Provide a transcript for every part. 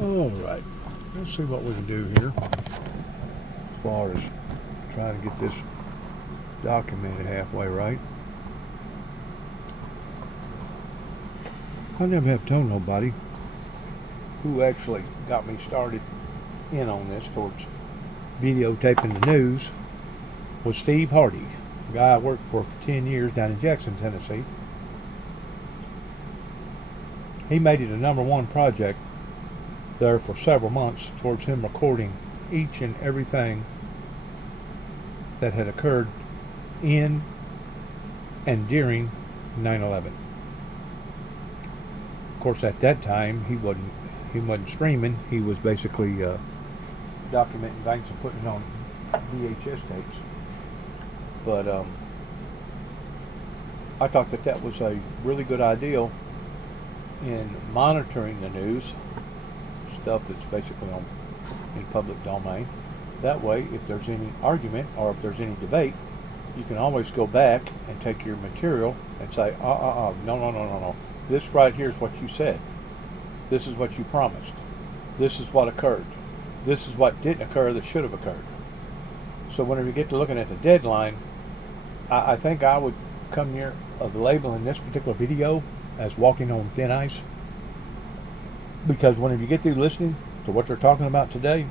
All right, let's see what we can do here as far as trying to get this documented halfway right. I never have told nobody who actually got me started in on this towards videotaping the news was Steve Hardy, a guy I worked for 10 years down in Jackson, Tennessee. He made it a #1 project there for several months towards him recording each and everything that had occurred in and during 9/11. Of course, at that time he wasn't streaming. He was basically documenting things and putting it on VHS tapes. But I thought that was a really good idea in monitoring the news, stuff that's basically in public domain. That way, if there's any argument or if there's any debate, you can always go back and take your material and say, no. This right here is what you said. This is what you promised. This is what occurred. This is what didn't occur that should have occurred. So whenever you get to looking at the deadline, I think I would come near of labeling this particular video as walking on thin ice. Because whenever you get through listening to what they're talking about today,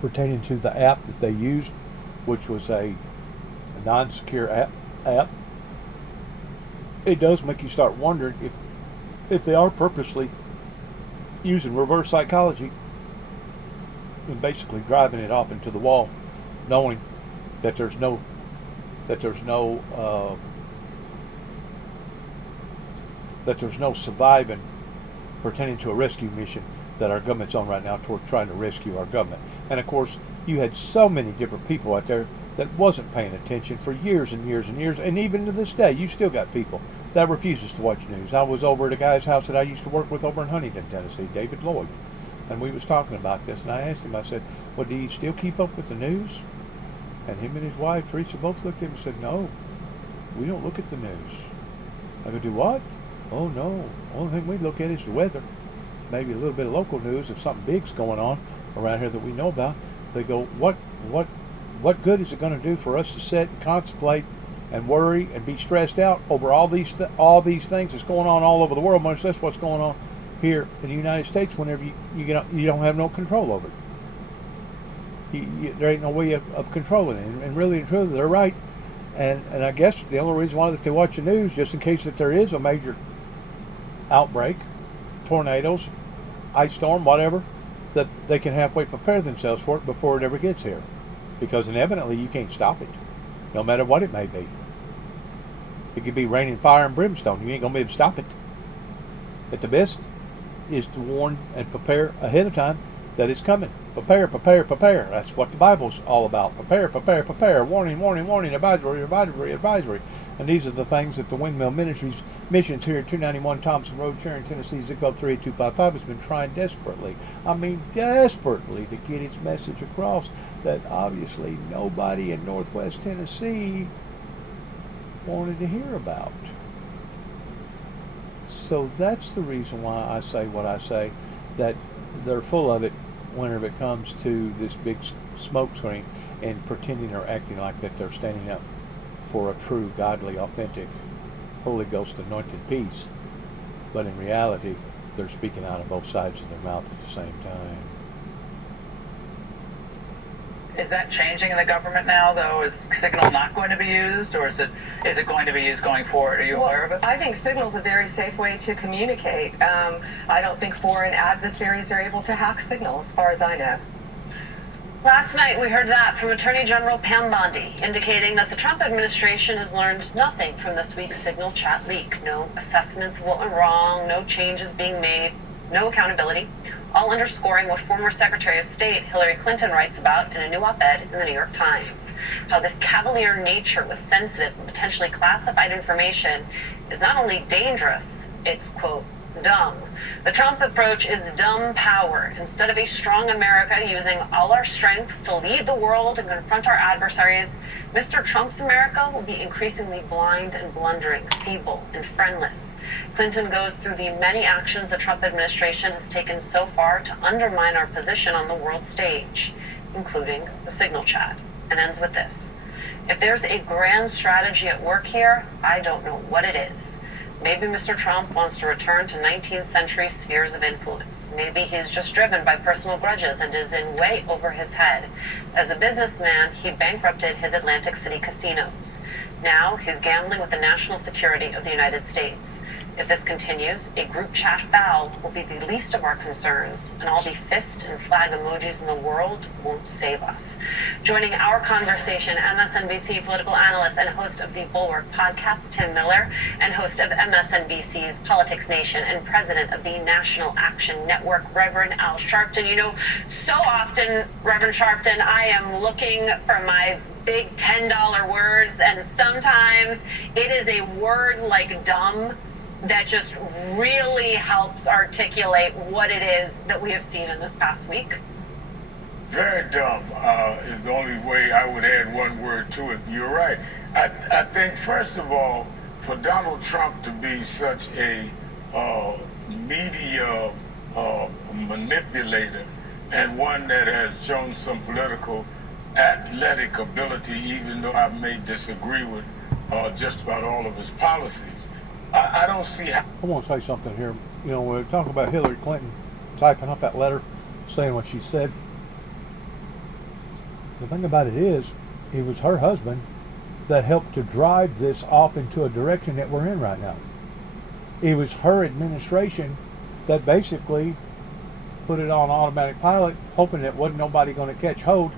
pertaining to the app that they used, which was a non-secure app, it does make you start wondering if they are purposely using reverse psychology and basically driving it off into the wall, knowing that there's no surviving pertaining to a rescue mission that our government's on right now toward trying to rescue our government. And of course, you had so many different people out there that wasn't paying attention for years and years and years, and even to this day, you still got people that refuses to watch news. I was over at a guy's house that I used to work with over in Huntington, Tennessee, David Lloyd, and we was talking about this, and I asked him, I said, well, do you still keep up with the news? And him and his wife, Teresa, both looked at him and said, no, we don't look at the news. I go, do what? Oh, no. The only thing we look at is the weather. Maybe a little bit of local news if something big's going on around here that we know about. They go, what good is it going to do for us to sit and contemplate and worry and be stressed out over all these things that's going on all over the world, much less what's going on here in the United States whenever you don't have no control over it. There ain't no way of controlling it. And really and truly, they're right. And I guess the only reason why that they watch the news, just in case that there is a major outbreak, tornadoes, ice storm, whatever, that they can halfway prepare themselves for it before it ever gets here. Because inevitably you can't stop it, no matter what it may be. It could be raining fire and brimstone. You ain't going to be able to stop it. But the best is to warn and prepare ahead of time that it's coming. Prepare. That's what the Bible's all about. Prepare. Warning. Advisory. And these are the things that the Windmill Ministries missions here at 291 Thompson Road, Sharon, Tennessee, zip code 38255 has been trying desperately to get its message across that obviously nobody in Northwest Tennessee wanted to hear about. So that's the reason why I say what I say, that they're full of it whenever it comes to this big smoke screen and pretending or acting like that they're standing up for a true, godly, authentic, Holy Ghost anointed peace. But in reality, they're speaking out of both sides of their mouth at the same time. Is that changing in the government now, though? Is Signal not going to be used, or is it going to be used going forward? Are you aware of it? I think Signal's a very safe way to communicate. I don't think foreign adversaries are able to hack Signal, as far as I know. Last night, we heard that from Attorney General Pam Bondi, indicating that the Trump administration has learned nothing from this week's Signal chat leak. No assessments of what went wrong, no changes being made, no accountability, all underscoring what former Secretary of State Hillary Clinton writes about in a new op-ed in the New York Times. How this cavalier nature with sensitive and potentially classified information is not only dangerous, it's, quote, dumb. The Trump approach is dumb power. Instead of a strong America using all our strengths to lead the world and confront our adversaries, Mr. Trump's America will be increasingly blind and blundering, feeble and friendless. Clinton goes through the many actions the Trump administration has taken so far to undermine our position on the world stage, including the signal chat, and ends with this. If there's a grand strategy at work here, I don't know what it is. Maybe Mr. Trump wants to return to 19th century spheres of influence. Maybe he's just driven by personal grudges and is in way over his head. As a businessman, he bankrupted his Atlantic City casinos. Now he's gambling with the national security of the United States. If this continues, a group chat foul will be the least of our concerns, and all the fist and flag emojis in the world won't save us. Joining our conversation, MSNBC political analyst and host of the Bulwark podcast, Tim Miller, and host of MSNBC's Politics Nation and president of the National Action Network, Reverend Al Sharpton. You know, so often, Reverend Sharpton, I am looking for my big $10 words, and sometimes it is a word like dumb that just really helps articulate what it is that we have seen in this past week. Very dumb is the only way I would add one word to it. You're right. I think, first of all, for Donald Trump to be such a media manipulator and one that has shown some political athletic ability, even though I may disagree with just about all of his policies, I don't see how. I want to say something here. You know, when we talk about Hillary Clinton typing up that letter, saying what she said, the thing about it is, it was her husband that helped to drive this off into a direction that we're in right now. It was her administration that basically put it on automatic pilot, hoping that wasn't nobody going to catch hold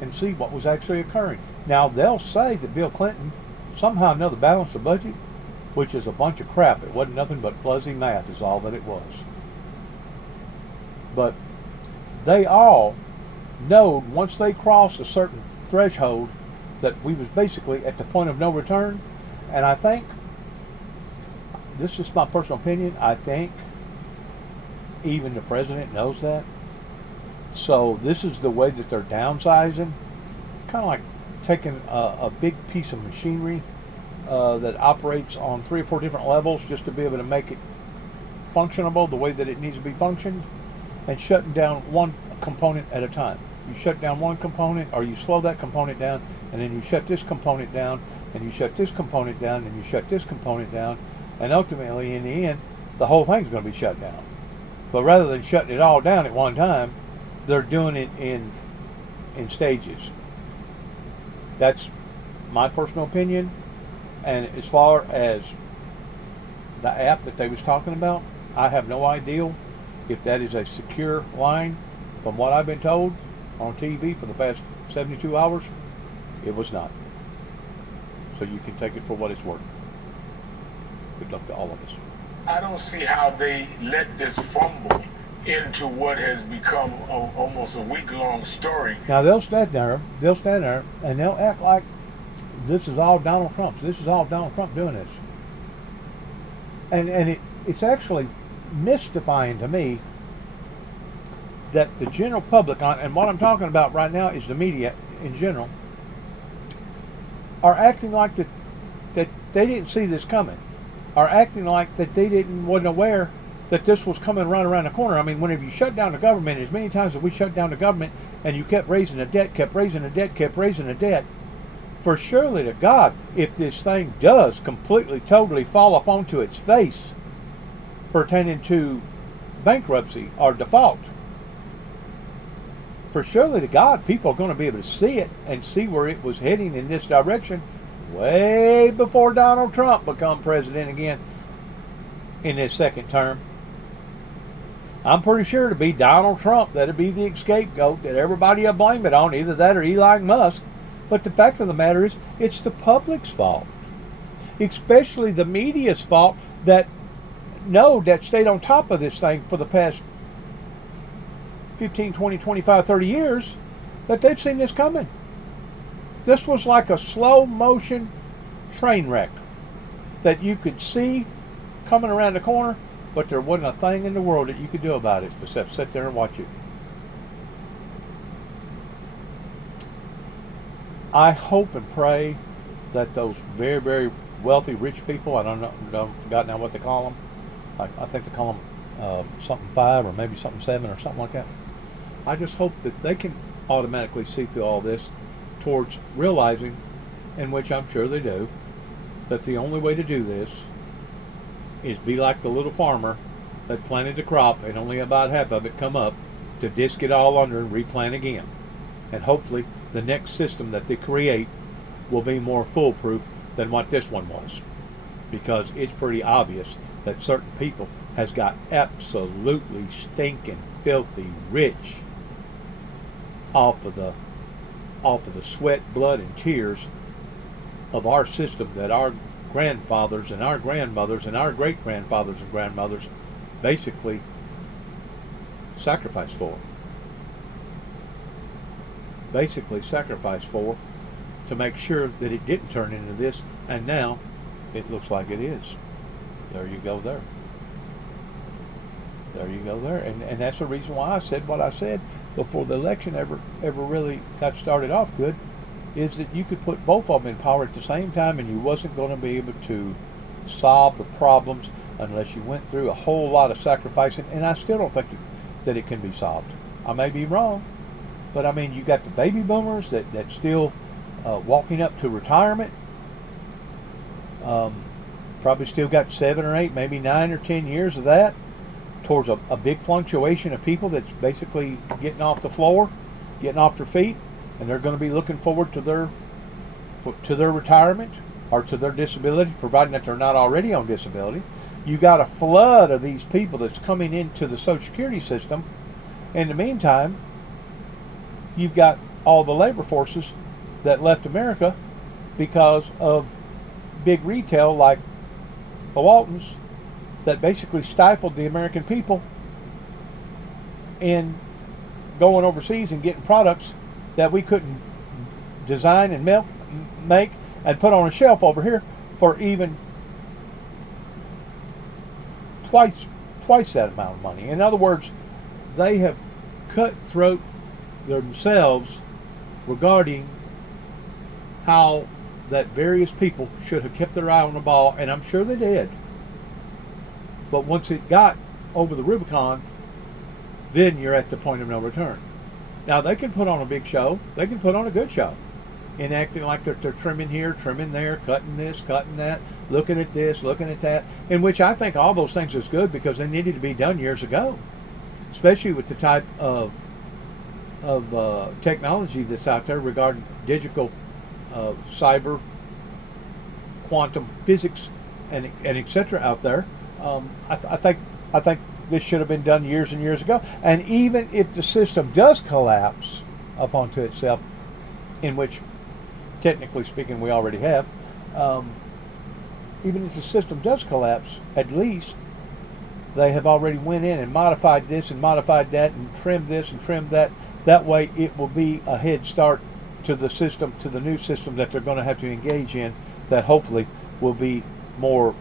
and see what was actually occurring. Now, they'll say that Bill Clinton somehow or another balanced the budget, which is a bunch of crap. It wasn't nothing but fuzzy math is all that it was. But they all know once they crossed a certain threshold that we was basically at the point of no return. And I think, this is my personal opinion, I think even the president knows that. So this is the way that they're downsizing, kind of like taking a big piece of machinery that operates on 3 or 4 different levels just to be able to make it functionable the way that it needs to be functioned, and shutting down one component at a time. You shut down one component, or you slow that component down, and then you shut this component down, and you shut this component down, and you shut this component down, and ultimately in the end the whole thing's going to be shut down. But rather than shutting it all down at one time, they're doing it in stages. That's my personal opinion. And as far as the app that they was talking about, I have no idea if that is a secure line. From what I've been told on TV for the past 72 hours, it was not. So you can take it for what it's worth. Good luck to all of us. I don't see how they let this fumble into what has become almost a week-long story. Now they'll stand there, and they'll act like this is all Donald Trump's. This is all Donald Trump doing this. And it's actually mystifying to me that the general public, and what I'm talking about right now is the media in general, are acting like that they didn't see this coming, are acting like that they wasn't aware that this was coming right around the corner. I mean, whenever you shut down the government, as many times as we shut down the government, and you kept raising the debt, kept raising the debt, for surely to God, if this thing does completely, totally fall up onto its face pertaining to bankruptcy or default, for surely to God, people are going to be able to see it and see where it was heading in this direction way before Donald Trump become president again in his second term. I'm pretty sure to be Donald Trump that'd be the scapegoat that everybody will blame it on, either that or Elon Musk. But the fact of the matter is, it's the public's fault, especially the media's fault that stayed on top of this thing for the past 15, 20, 25, 30 years, that they've seen this coming. This was like a slow motion train wreck that you could see coming around the corner, but there wasn't a thing in the world that you could do about it except sit there and watch it. I hope and pray that those very, very wealthy, rich people, I don't know, I've forgotten now what they call them, I think they call them something 5 or maybe something 7 or something like that. I just hope that they can automatically see through all this towards realizing, in which I'm sure they do, that the only way to do this is be like the little farmer that planted the crop and only about half of it come up, to disc it all under and replant again. And hopefully the next system that they create will be more foolproof than what this one was, because it's pretty obvious that certain people has got absolutely stinking filthy rich off of the sweat, blood, and tears of our system that our grandfathers and our grandmothers and our great grandfathers and grandmothers basically sacrificed for. To make sure that it didn't turn into this, and now it looks like it is. There you go there. And that's the reason why I said what I said before the election ever really got started off good, is that you could put both of them in power at the same time and you wasn't going to be able to solve the problems unless you went through a whole lot of sacrificing. And I still don't think that it can be solved. I may be wrong, but I mean, you got the baby boomers that still walking up to retirement. Probably still got 7 or 8, maybe 9 or 10 years of that towards a big fluctuation of people that's basically getting off the floor, getting off their feet, and they're going to be looking forward to their retirement or to their disability, providing that they're not already on disability. You got a flood of these people that's coming into the Social Security system. In the meantime, you've got all the labor forces that left America because of big retail like the Waltons that basically stifled the American people in going overseas and getting products that we couldn't design and make and put on a shelf over here for even twice that amount of money. In other words, they have cutthroat themselves regarding how that various people should have kept their eye on the ball, and I'm sure they did. But once it got over the Rubicon, then you're at the point of no return. Now, they can put on a big show. They can put on a good show. In acting like they're trimming here, trimming there, cutting this, cutting that, looking at this, looking at that, in which I think all those things is good because they needed to be done years ago, especially with the type of technology that's out there regarding digital, cyber, quantum physics, and etc. out there. I think this should have been done years and years ago. And even if the system does collapse up onto itself, in which, technically speaking, we already have, even if the system does collapse, at least they have already went in and modified this and modified that and trimmed this and trimmed that. That way it will be a head start to the system, to the new system that they're going to have to engage in, that hopefully will be more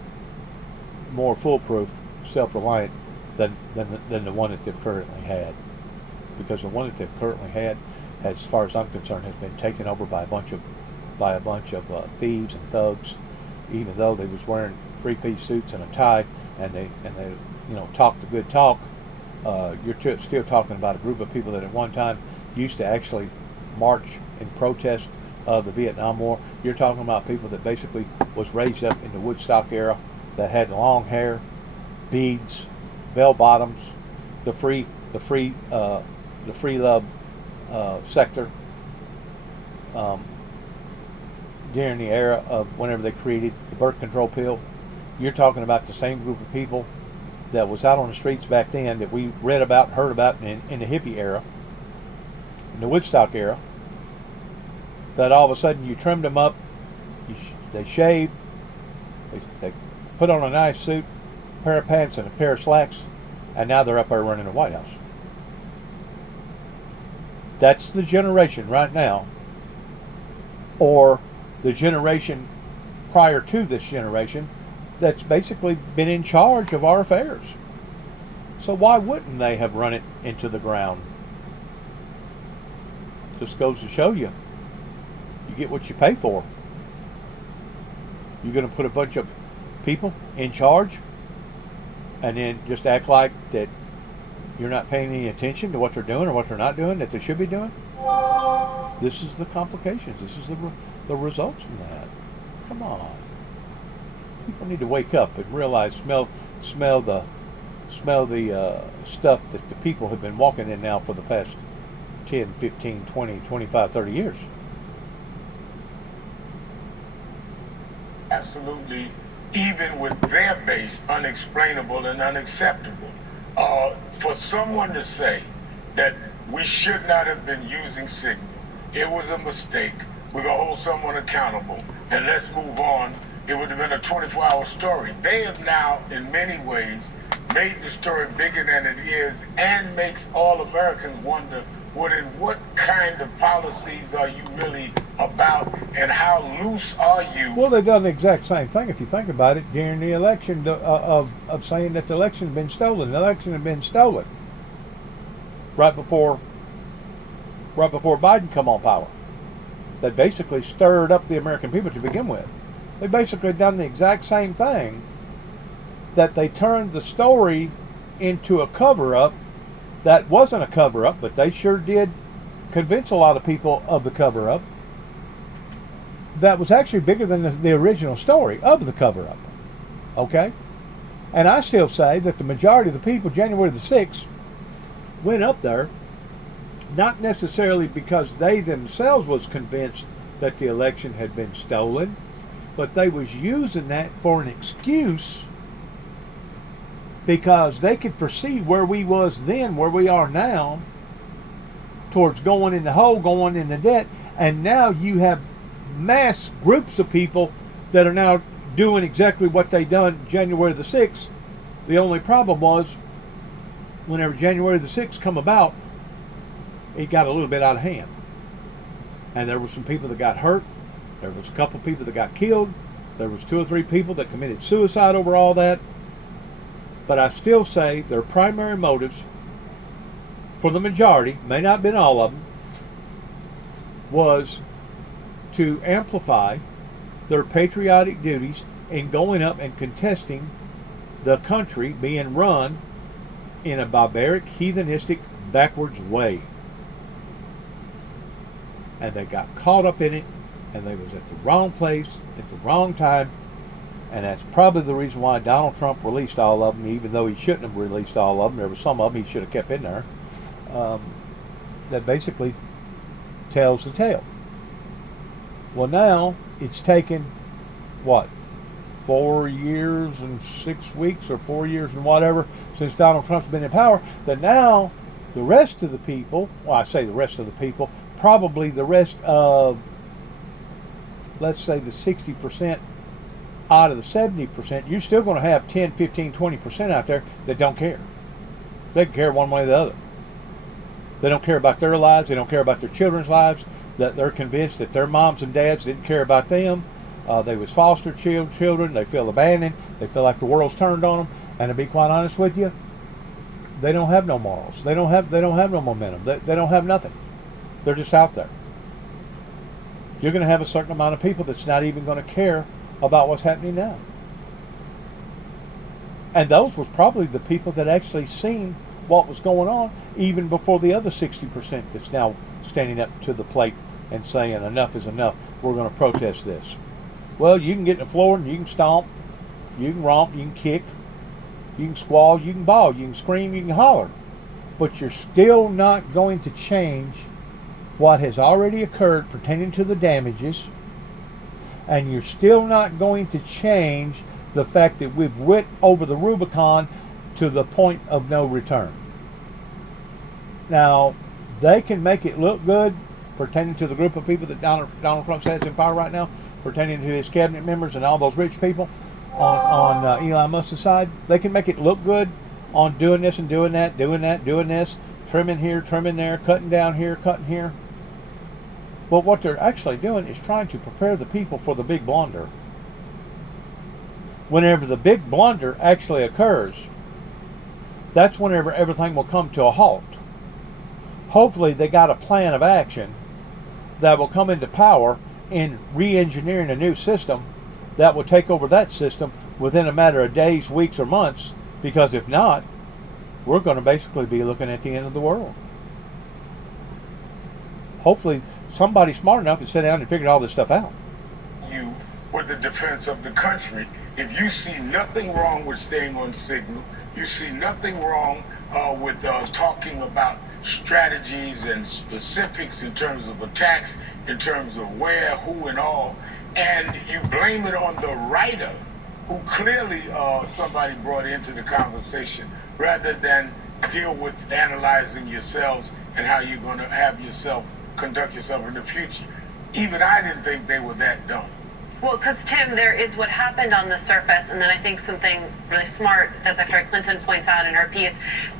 foolproof, self-reliant than the one that they've currently had. Because the one that they've currently had, as far as I'm concerned, has been taken over by a bunch of thieves and thugs. Even though they was wearing 3-piece suits and a tie, and they talked the good talk, you're still talking about a group of people that at one time used to actually march in protest of the Vietnam War. You're talking about people that basically was raised up in the Woodstock era, that had long hair, beads, bell bottoms, the free love sector during the era of whenever they created the birth control pill. You're talking about the same group of people that was out on the streets back then that we read about and heard about in the hippie era, in the Woodstock era, that all of a sudden you trimmed them up, they shaved, they put on a nice suit, a pair of pants and a pair of slacks, and now they're up there running the White House. That's the generation right now, or the generation prior to this generation, that's basically been in charge of our affairs. So why wouldn't they have run it into the ground? Just goes to show you, you get what you pay for. You're going to put a bunch of people in charge and then just act like that you're not paying any attention to what they're doing or what they're not doing that they should be doing. This is the complications. This is the results from that. Come on. People need to wake up and realize, smell the stuff that the people have been walking in now for the past 10, 15, 20, 25, 30 years. Absolutely, even with their base, unexplainable and unacceptable. For someone to say that we should not have been using Signal, it was a mistake, we're going to hold someone accountable, and let's move on, it would have been a 24-hour story. They have now, in many ways, made the story bigger than it is and makes all Americans wonder, what kind of policies are you really about, and how loose are you? Well, they've done the exact same thing, if you think about it, during the election of saying that the election had been stolen. The election had been stolen right before Biden come on power. That basically stirred up the American people to begin with. They basically done the exact same thing, that they turned the story into a cover-up that wasn't a cover-up, but they sure did convince a lot of people of the cover-up that was actually bigger than the original story of the cover-up. Okay? And I still say that the majority of the people, January the 6th, went up there not necessarily because they themselves was convinced that the election had been stolen, but they was using that for an excuse because they could foresee where we was then, where we are now, towards going in the hole, going in the debt, and now you have mass groups of people that are now doing exactly what they done January the 6th. The only problem was, whenever January the 6th come about, it got a little bit out of hand. And there were some people that got hurt. There was a couple people that got killed. There was 2 or 3 people that committed suicide over all that. But I still say their primary motives, for the majority, may not have been all of them, was to amplify their patriotic duties in going up and contesting the country being run in a barbaric, heathenistic, backwards way. And they got caught up in it, and they was at the wrong place at the wrong time, and that's probably the reason why Donald Trump released all of them, even though he shouldn't have released all of them. There was some of them he should have kept in there. That basically tells the tale. Well, now it's taken, 4 years and 6 weeks, or 4 years and whatever, since Donald Trump's been in power, that now the rest of the people, I say the rest of the people, probably the rest of, let's say, the 60% out of the 70%, you're still going to have 10, 15, 20% out there that don't care. They can care one way or the other. They don't care about their lives. They don't care about their children's lives. That they're convinced that their moms and dads didn't care about them. They was foster children. They feel abandoned. They feel like the world's turned on them. And to be quite honest with you, they don't have no morals. They don't have no momentum. They don't have nothing. They're just out there. You're going to have a certain amount of people that's not even going to care about what's happening now. And those was probably the people that actually seen what was going on even before the other 60% that's now standing up to the plate and saying enough is enough. We're going to protest this. Well, you can get in the floor and you can stomp, you can romp, you can kick, you can squall, you can bawl, you can scream, you can holler. But you're still not going to change what has already occurred pertaining to the damages, and you're still not going to change the fact that we've went over the Rubicon to the point of no return. Now, they can make it look good pertaining to the group of people that Donald Trump has in power right now, pertaining to his cabinet members and all those rich people on Elon Musk's side. They can make it look good on doing this and doing that, doing this, trimming here, trimming there, cutting down here, cutting here. But what they're actually doing is trying to prepare the people for the big blunder. Whenever the big blunder actually occurs, that's whenever everything will come to a halt. Hopefully they got a plan of action that will come into power in re-engineering a new system that will take over that system within a matter of days, weeks, or months, Because if not, we're going to basically be looking at the end of the world. Hopefully, somebody smart enough to sit down and figure all this stuff out. You with the defense of the country. If you see nothing wrong with staying on signal, you see nothing wrong with talking about strategies and specifics in terms of attacks, in terms of where, who, and all, and you blame it on the writer, who clearly somebody brought into the conversation, rather than deal with analyzing yourselves and how you're going to have yourself conduct yourself in the future. Even I didn't think they were that dumb. Well, because Tim, there is what happened on the surface, and then I think something really smart that Secretary Clinton points out in her piece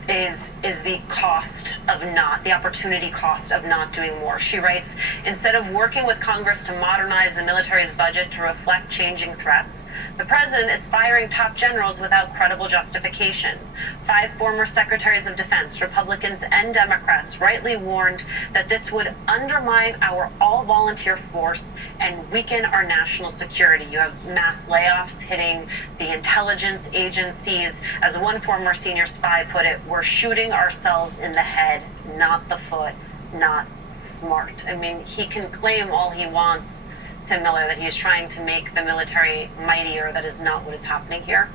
is the cost of not, the opportunity cost of not doing more. She writes, instead of working with Congress to modernize the military's budget to reflect changing threats, the president is firing top generals without credible justification. 5 former secretaries of defense, Republicans and Democrats, rightly warned that this would undermine our all-volunteer force and weaken our national security. You have mass layoffs hitting the intelligence agencies. As one former senior spy put it, we're shooting ourselves in the head, not the foot, not smart. I mean, he can claim all he wants, Tim Miller, that he's trying to make the military mightier. That is not what is happening here.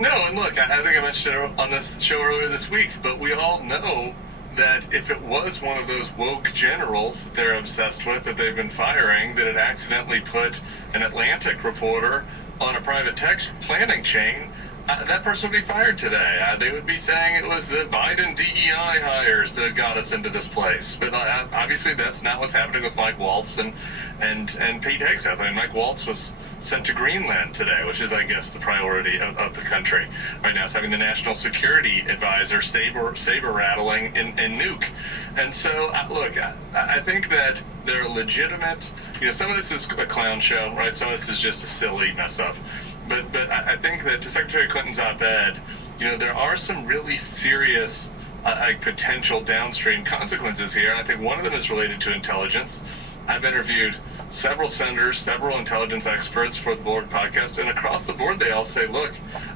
No, and look, I think I mentioned it on this show earlier this week, but we all know that if it was one of those woke generals that they're obsessed with, that they've been firing, that it accidentally put an Atlantic reporter on a private text planning chain, that person would be fired today. They would be saying it was the Biden DEI hires that got us into this place. But obviously that's not what's happening with Mike Waltz and Pete Hegseth. I mean, Mike Waltz was sent to Greenland today, which is, I guess, the priority of the country. Right now it's having the National Security Advisor saber rattling in Nuke. And so, look, I think that they're legitimate. You know, some of this is a clown show, right? Some of this is just a silly mess up. But I think that to Secretary Clinton's op-ed, you know, there are some really serious potential downstream consequences here. And I think one of them is related to intelligence. I've interviewed several senators, several intelligence experts for the Board podcast, and across the board they all say, look,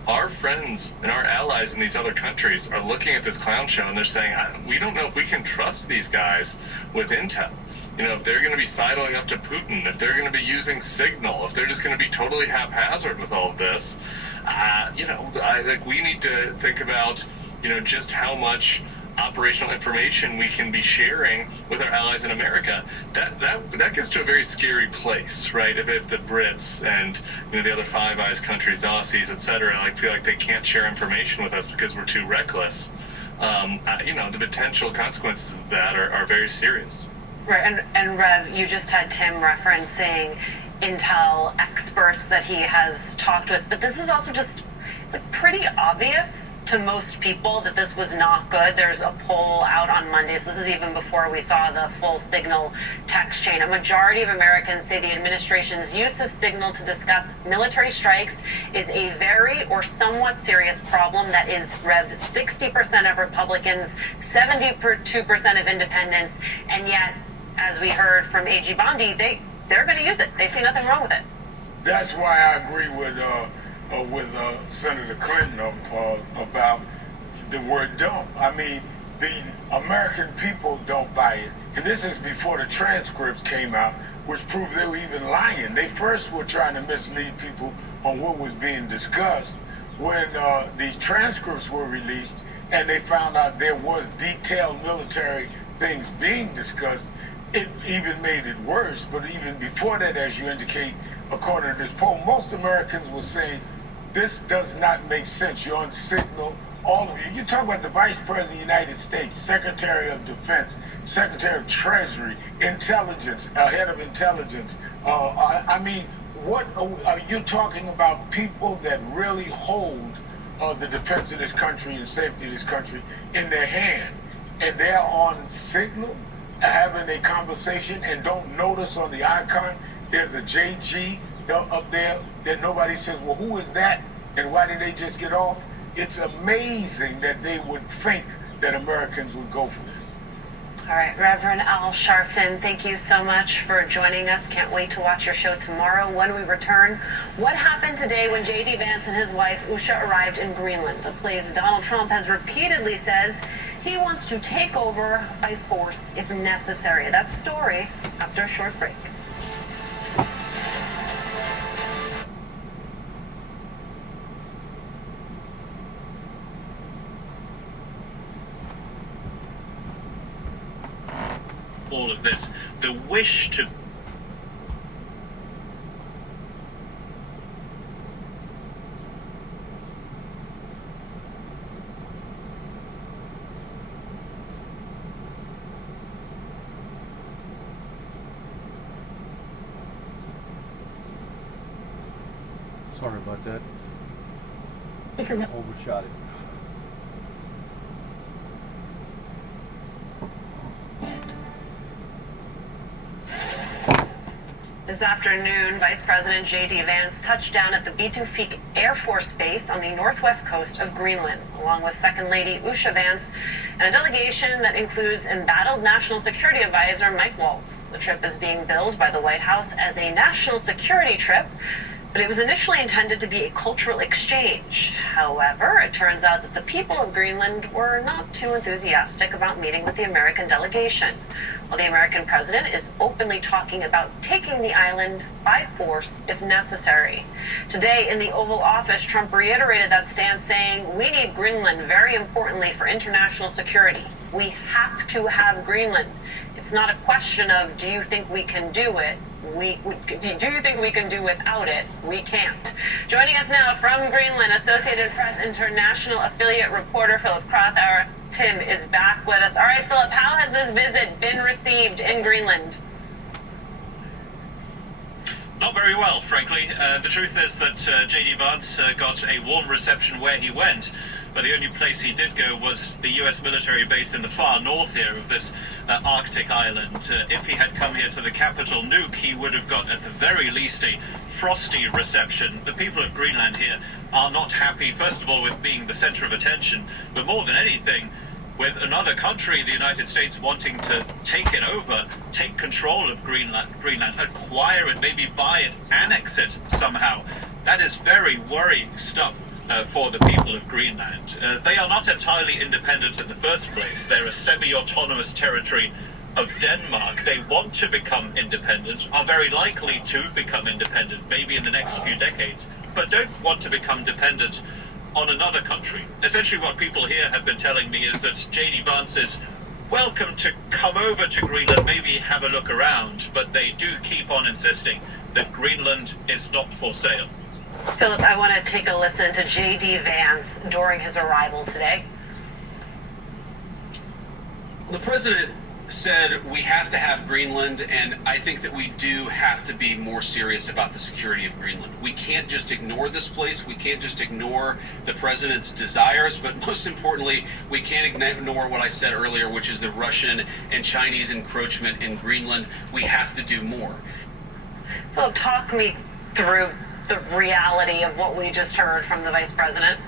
our friends and our allies in these other countries are looking at this clown show and they're saying, we don't know if we can trust these guys with intel. You know, if they're going to be sidling up to Putin, if they're going to be using signal, if they're just going to be totally haphazard with all of this, you know, I think we need to think about, you know, just how much operational information we can be sharing with our allies in America. That gets to a very scary place, right? If the Brits and, you know, the other Five Eyes countries, the Aussies, etc., like feel like they can't share information with us because we're too reckless, you know, the potential consequences of that are very serious. Right, and Rev, you just had Tim referencing intel experts that he has talked with, but this is also just like pretty obvious to most people that this was not good. There's a poll out on Monday, so this is even before we saw the full Signal text chain. A majority of Americans say the administration's use of Signal to discuss military strikes is a very or somewhat serious problem that is, Rev, 60% of Republicans, 72% of independents, and yet, as we heard from AG Bondi, they're going to use it. They see nothing wrong with it. That's why I agree with Senator Clinton about the word dumb. I mean, the American people don't buy it. And this is before the transcripts came out, which proved they were even lying. They first were trying to mislead people on what was being discussed. When the transcripts were released and they found out there was detailed military things being discussed, it even made it worse. But even before that, as you indicate, according to this poll, most Americans were saying, this does not make sense. You're on Signal, all of you. You talk about the Vice President of the United States, Secretary of Defense, Secretary of Treasury, Intelligence, Head of Intelligence. I mean, what are you talking about? People that really hold the defense of this country and safety of this country in their hand, and they're on Signal having a conversation and don't notice on the icon there's a JG up there that nobody says, well, who is that and why did they just get off? It's amazing that they would think that Americans would go for this. All right, Reverend Al Sharpton, thank you so much for joining us. Can't wait to watch your show tomorrow when we return. What happened today when J.D. Vance and his wife Usha arrived in Greenland, a place Donald Trump has repeatedly says he wants to take over by force if necessary? That story after a short break. All of this, the wish to Sorry about that. Overshot it. This afternoon, Vice President J.D. Vance touched down at the Bitufik Air Force Base on the northwest coast of Greenland, along with Second Lady Usha Vance and a delegation that includes embattled National Security Advisor Mike Waltz. The trip is being billed by the White House as a national security trip, but it was initially intended to be a cultural exchange. However, it turns out that the people of Greenland were not too enthusiastic about meeting with the American delegation, while the American president is openly talking about taking the island by force if necessary. Today in the Oval Office, Trump reiterated that stance, saying, "We need Greenland very importantly for international security. We have to have Greenland. It's not a question of, do you think we can do it? Do you think we can do without it? We can't." Joining us now from Greenland, Associated Press International affiliate reporter Philip Crothauer. Tim is back with us. All right, Philip, how has this visit been received in Greenland? not very well, frankly. The truth is that J.D. Vance got a warm reception where he went, but the only place he did go was the U.S. military base in the far north here of this Arctic island. If he had come here to the capital, Nuuk, he would have got at the very least a frosty reception. The people of Greenland here are not happy, first of all, with being the center of attention, but more than anything, with another country, the United States, wanting to take it over, take control of Greenland, acquire it, maybe buy it, annex it somehow. That is very worrying stuff for the people of Greenland. They are not entirely independent in the first place. They're a semi-autonomous territory of Denmark. They want to become independent, are very likely to become independent, maybe in the next few decades, but don't want to become dependent on another country. Essentially what people here have been telling me is that J.D. Vance is welcome to come over to Greenland, maybe have a look around, but they do keep on insisting that Greenland is not for sale. Philip, I want to take a listen to J.D. Vance during his arrival today. The president said we have to have Greenland, and I think that we do have to be more serious about the security of Greenland. We can't just ignore this place. We can't just ignore the president's desires, but most importantly, we can't ignore what I said earlier, which is the Russian and Chinese encroachment in Greenland. We have to do more. Philip, talk me through the reality of what we just heard from the vice president.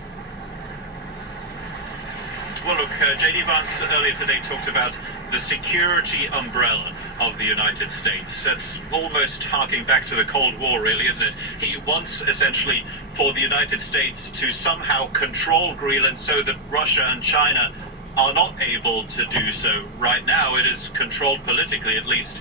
Well, look, J.D. Vance earlier today talked about the security umbrella of the United States. That's almost harking back to the Cold War, really, isn't it? He wants, essentially, for the United States to somehow control Greenland so that Russia and China are not able to do so. Right now, it is controlled politically, at least,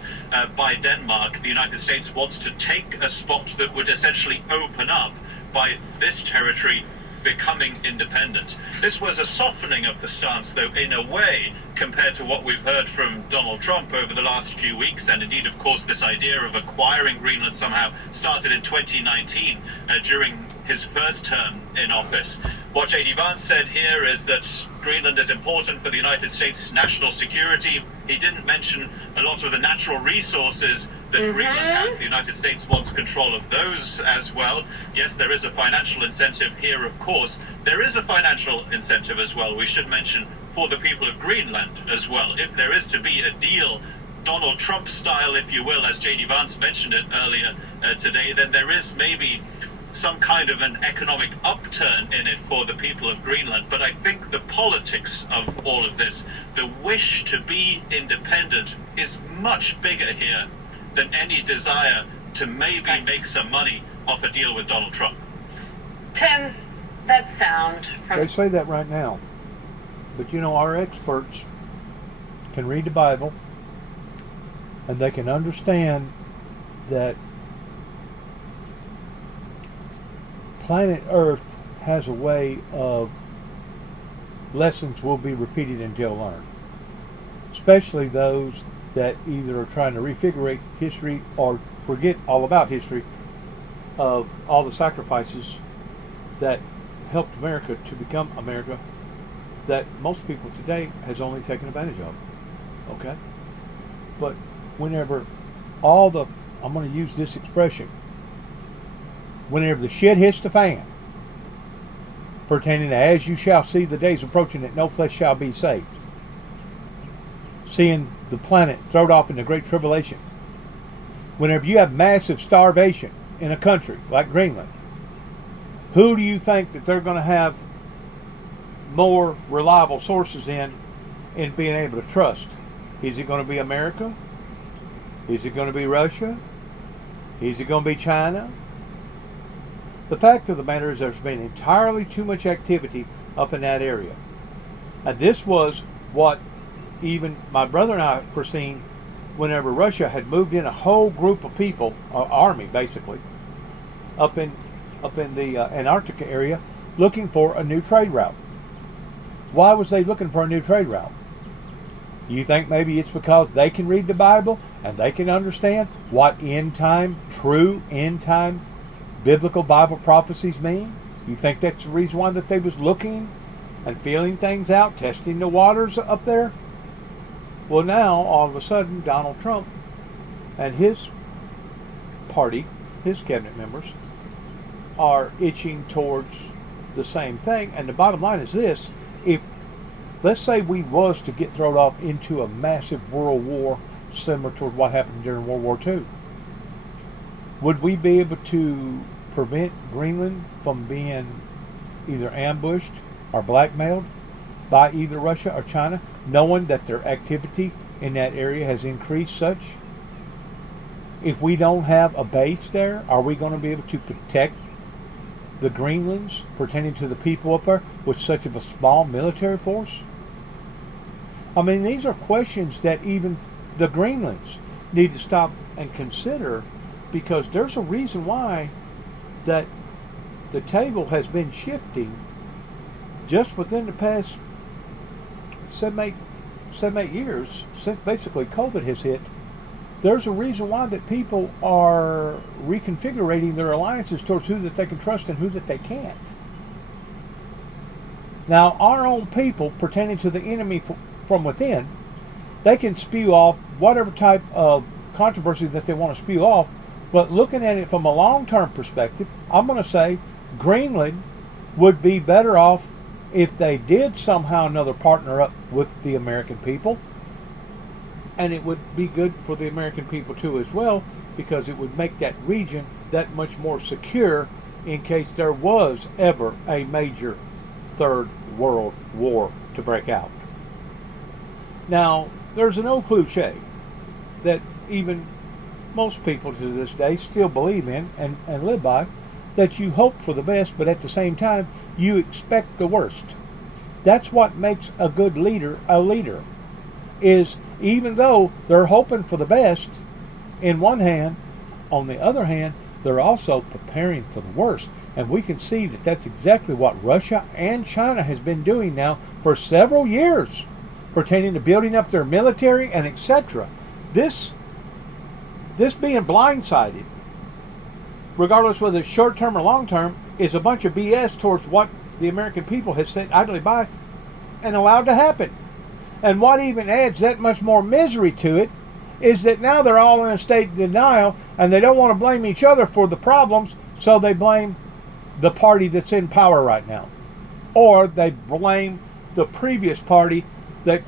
by Denmark. The United States wants to take a spot that would essentially open up by this territory becoming independent. This was a softening of the stance, though, in a way, compared to what we've heard from Donald Trump over the last few weeks, and indeed, of course, this idea of acquiring Greenland somehow started in 2019 during his first term in office. What J.D. Vance said here is that Greenland is important for the United States' national security. He didn't mention a lot of the natural resources that Greenland has. The United States wants control of those as well. Yes, there is a financial incentive here, of course. There is a financial incentive as well, we should mention, for the people of Greenland as well. If there is to be a deal, Donald Trump style, if you will, as J.D. Vance mentioned it earlier today, then there is maybe some kind of an economic upturn in it for the people of Greenland, but I think the politics of all of this, the wish to be independent, is much bigger here than any desire to maybe make some money off a deal with Donald Trump. Tim, that sound from... They say that right now. But you know, our experts can read the Bible and they can understand that planet Earth has a way of lessons will be repeated until learned. Especially those that either are trying to refigure history or forget all about history of all the sacrifices that helped America to become America that most people today has only taken advantage of. Okay? But whenever I'm going to use this expression, whenever the shit hits the fan, pertaining to as you shall see the days approaching that no flesh shall be saved, seeing the planet thrown off in the Great Tribulation, whenever you have massive starvation in a country like Greenland, who do you think that they're going to have more reliable sources in being able to trust? Is it going to be America? Is it going to be Russia? Is it going to be China? The fact of the matter is there's been entirely too much activity up in that area. And this was what even my brother and I foreseen whenever Russia had moved in a whole group of people, army basically, up in the Antarctica area looking for a new trade route. Why was they looking for a new trade route? You think maybe it's because they can read the Bible and they can understand what true end time biblical Bible prophecies mean? You think that's the reason why that they was looking and feeling things out, testing the waters up there? Well, now all of a sudden Donald Trump and his party, his cabinet members, are itching towards the same thing. And the bottom line is this: if let's say we was to get thrown off into a massive world war similar to what happened during World War II, would we be able to prevent Greenland from being either ambushed or blackmailed by either Russia or China, knowing that their activity in that area has increased such? If we don't have a base there, are we going to be able to protect the Greenlands pertaining to the people up there with such of a small military force? I mean, these are questions that even the Greenlands need to stop and consider, because there's a reason why that the table has been shifting just within the past 7-8 years since basically COVID has hit. There's a reason why that people are reconfiguring their alliances towards who that they can trust and who that they can't. Now, our own people pertaining to the enemy from within, they can spew off whatever type of controversy that they want to spew off, but looking at it from a long-term perspective, I'm going to say Greenland would be better off if they did somehow or another partner up with the American people. And it would be good for the American people too as well, because it would make that region that much more secure in case there was ever a major third world war to break out. Now, there's an old cliche that even most people to this day still believe in and live by, that you hope for the best, but at the same time, you expect the worst. That's what makes a good leader a leader, is even though they're hoping for the best in one hand, on the other hand, they're also preparing for the worst. And we can see that that's exactly what Russia and China has been doing now for several years, pertaining to building up their military and etc. This being blindsided, regardless whether it's short term or long term, is a bunch of BS towards what the American people has sat idly by and allowed to happen. And what even adds that much more misery to it is that now they're all in a state of denial and they don't want to blame each other for the problems, so they blame the party that's in power right now. Or they blame the previous party that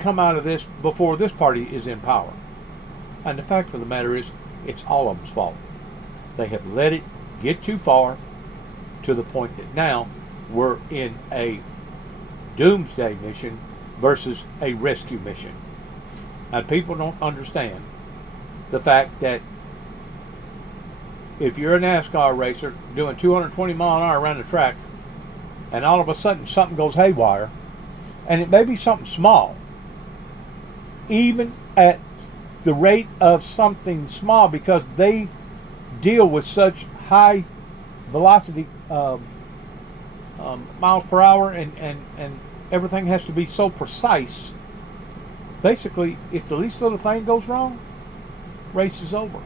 come out of this before this party is in power. And the fact of the matter is, it's all of them's fault. They have let it get too far to the point that now we're in a doomsday mission versus a rescue mission. And people don't understand the fact that if you're a NASCAR racer doing 220 mile an hour around the track, and all of a sudden something goes haywire, and it may be something small, even at the rate of something small, because they deal with such high velocity miles per hour, and everything has to be so precise. Basically, if the least little thing goes wrong, race is over.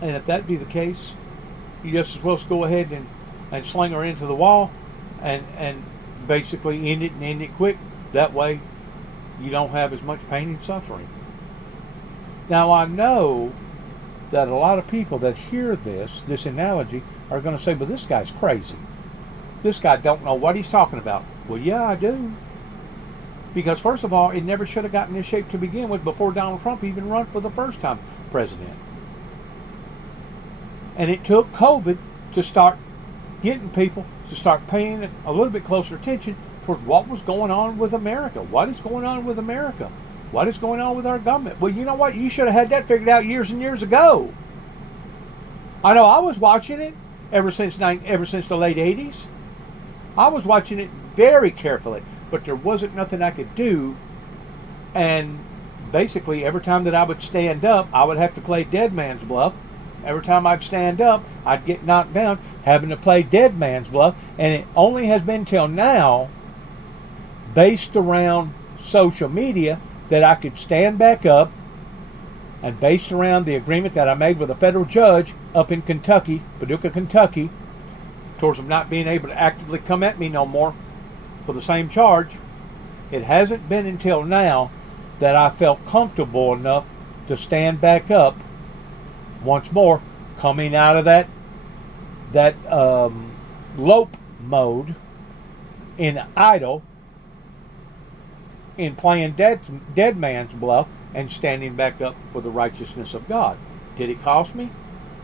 And if that be the case, you just as well go ahead and sling her into the wall and basically end it quick. That way you don't have as much pain and suffering. Now, I know that a lot of people that hear this analogy are going to say, but this guy's crazy. This guy don't know what he's talking about. Well, yeah, I do. Because first of all, it never should have gotten in shape to begin with before Donald Trump even run for the first time president. And it took COVID to start getting people to start paying a little bit closer attention towards what was going on with America. What is going on with America? What is going on with our government? Well, you know what? You should have had that figured out years and years ago. I know I was watching it ever since the late 80s. I was watching it very carefully, but there wasn't nothing I could do. And basically, every time that I would stand up, I would have to play dead man's bluff. Every time I'd stand up, I'd get knocked down, having to play dead man's bluff. And it only has been till now, based around social media, that I could stand back up, and based around the agreement that I made with a federal judge up in Kentucky, Paducah, Kentucky, towards them not being able to actively come at me no more for the same charge. It hasn't been until now that I felt comfortable enough to stand back up once more, coming out of that lope mode, in idle, in playing dead man's bluff, and standing back up for the righteousness of God. Did it cost me?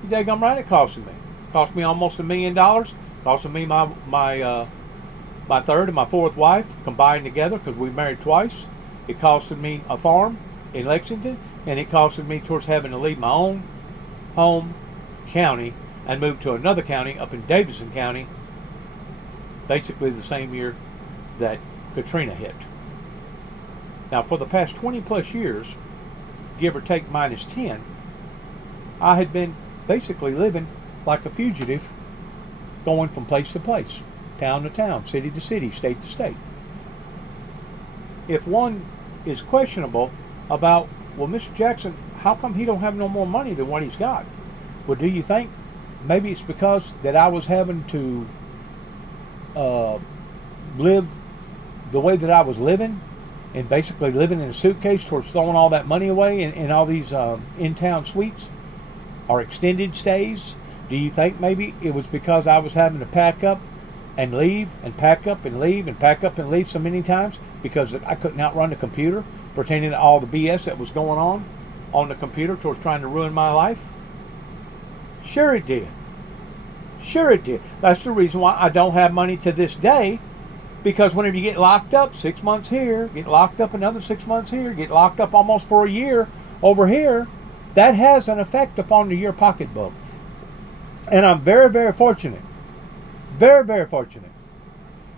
You daggum right, it cost me. It cost me almost $1 million. Cost me my third and my fourth wife combined together, because we married twice. It costed me a farm in Lexington, and it costed me towards having to leave my own home county and move to another county up in Davidson County, basically the same year that Katrina hit. Now, for the past 20 plus years, give or take minus 10, I had been basically living like a fugitive, going from place to place, town to town, city to city, state to state. If one is questionable about, well, Mr. Jackson, how come he don't have no more money than what he's got? Well, do you think maybe it's because that I was having to live the way that I was living, and basically living in a suitcase towards throwing all that money away in all these in-town suites or extended stays? Do you think maybe it was because I was having to pack up and leave and pack up and leave and pack up and leave so many times because I couldn't outrun the computer, pertaining to all the BS that was going on the computer towards trying to ruin my life? Sure it did. Sure it did. That's the reason why I don't have money to this day, because whenever you get locked up 6 months here, get locked up another 6 months here, get locked up almost for a year over here, that has an effect upon your pocketbook. And I'm very, very fortunate, very, very fortunate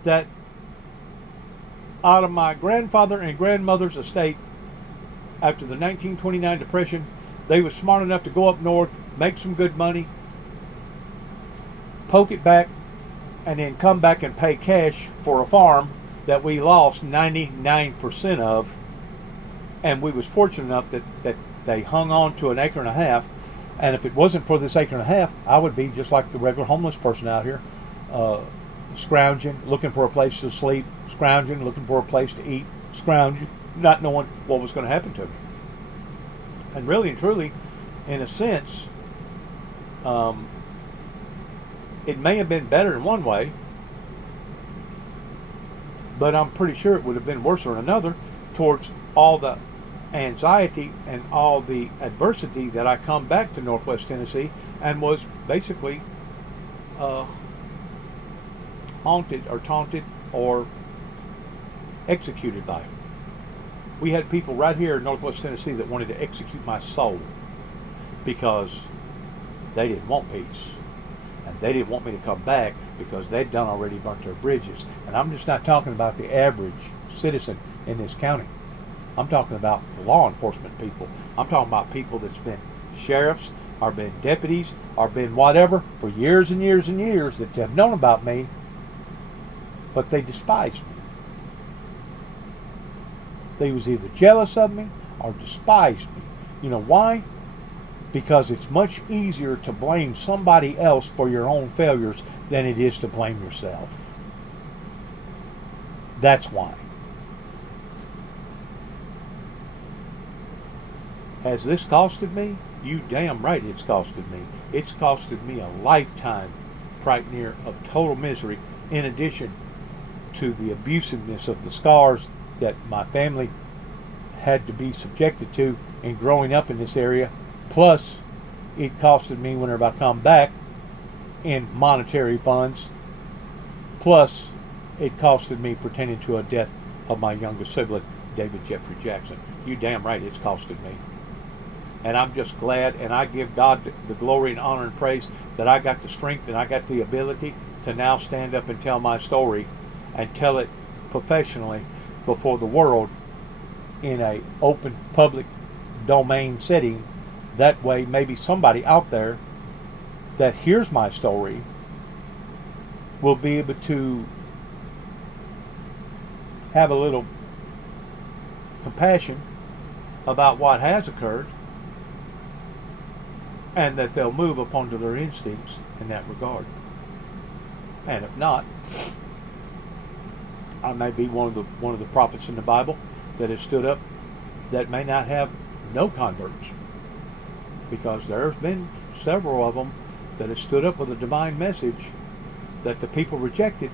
that out of my grandfather and grandmother's estate, after the 1929 Depression, they were smart enough to go up north, make some good money, poke it back, and then come back and pay cash for a farm that we lost 99% of. And we was fortunate enough that they hung on to an acre and a half. And if it wasn't for this acre and a half, I would be just like the regular homeless person out here, scrounging, looking for a place to sleep, scrounging, looking for a place to eat, scrounging, not knowing what was going to happen to me. And really and truly, in a sense, it may have been better in one way, but I'm pretty sure it would have been worse in another, towards all the anxiety and all the adversity that I come back to Northwest Tennessee and was basically haunted or taunted or executed by. We had people right here in Northwest Tennessee that wanted to execute my soul because they didn't want peace. And they didn't want me to come back because they'd done already burnt their bridges. And I'm just not talking about the average citizen in this county. I'm talking about law enforcement people. I'm talking about people that's been sheriffs or been deputies or been whatever for years and years and years that have known about me, but they despised me. They was either jealous of me or despised me. You know why? Because it's much easier to blame somebody else for your own failures than it is to blame yourself. That's why. Has this costed me? You damn right it's costed me. It's costed me a lifetime right near of total misery, in addition to the abusiveness of the scars that my family had to be subjected to in growing up in this area. Plus, it costed me whenever I come back in monetary funds. Plus, it costed me pretending to a death of my youngest sibling, David Jeffrey Jackson. You damn right it's costed me. And I'm just glad, and I give God the glory and honor and praise that I got the strength and I got the ability to now stand up and tell my story and tell it professionally before the world in a open public domain setting. That way maybe somebody out there that hears my story will be able to have a little compassion about what has occurred, and that they'll move upon to their instincts in that regard. And if not, I may be one of the prophets in the Bible that has stood up that may not have no converts, because there's been several of them that have stood up with a divine message that the people rejected.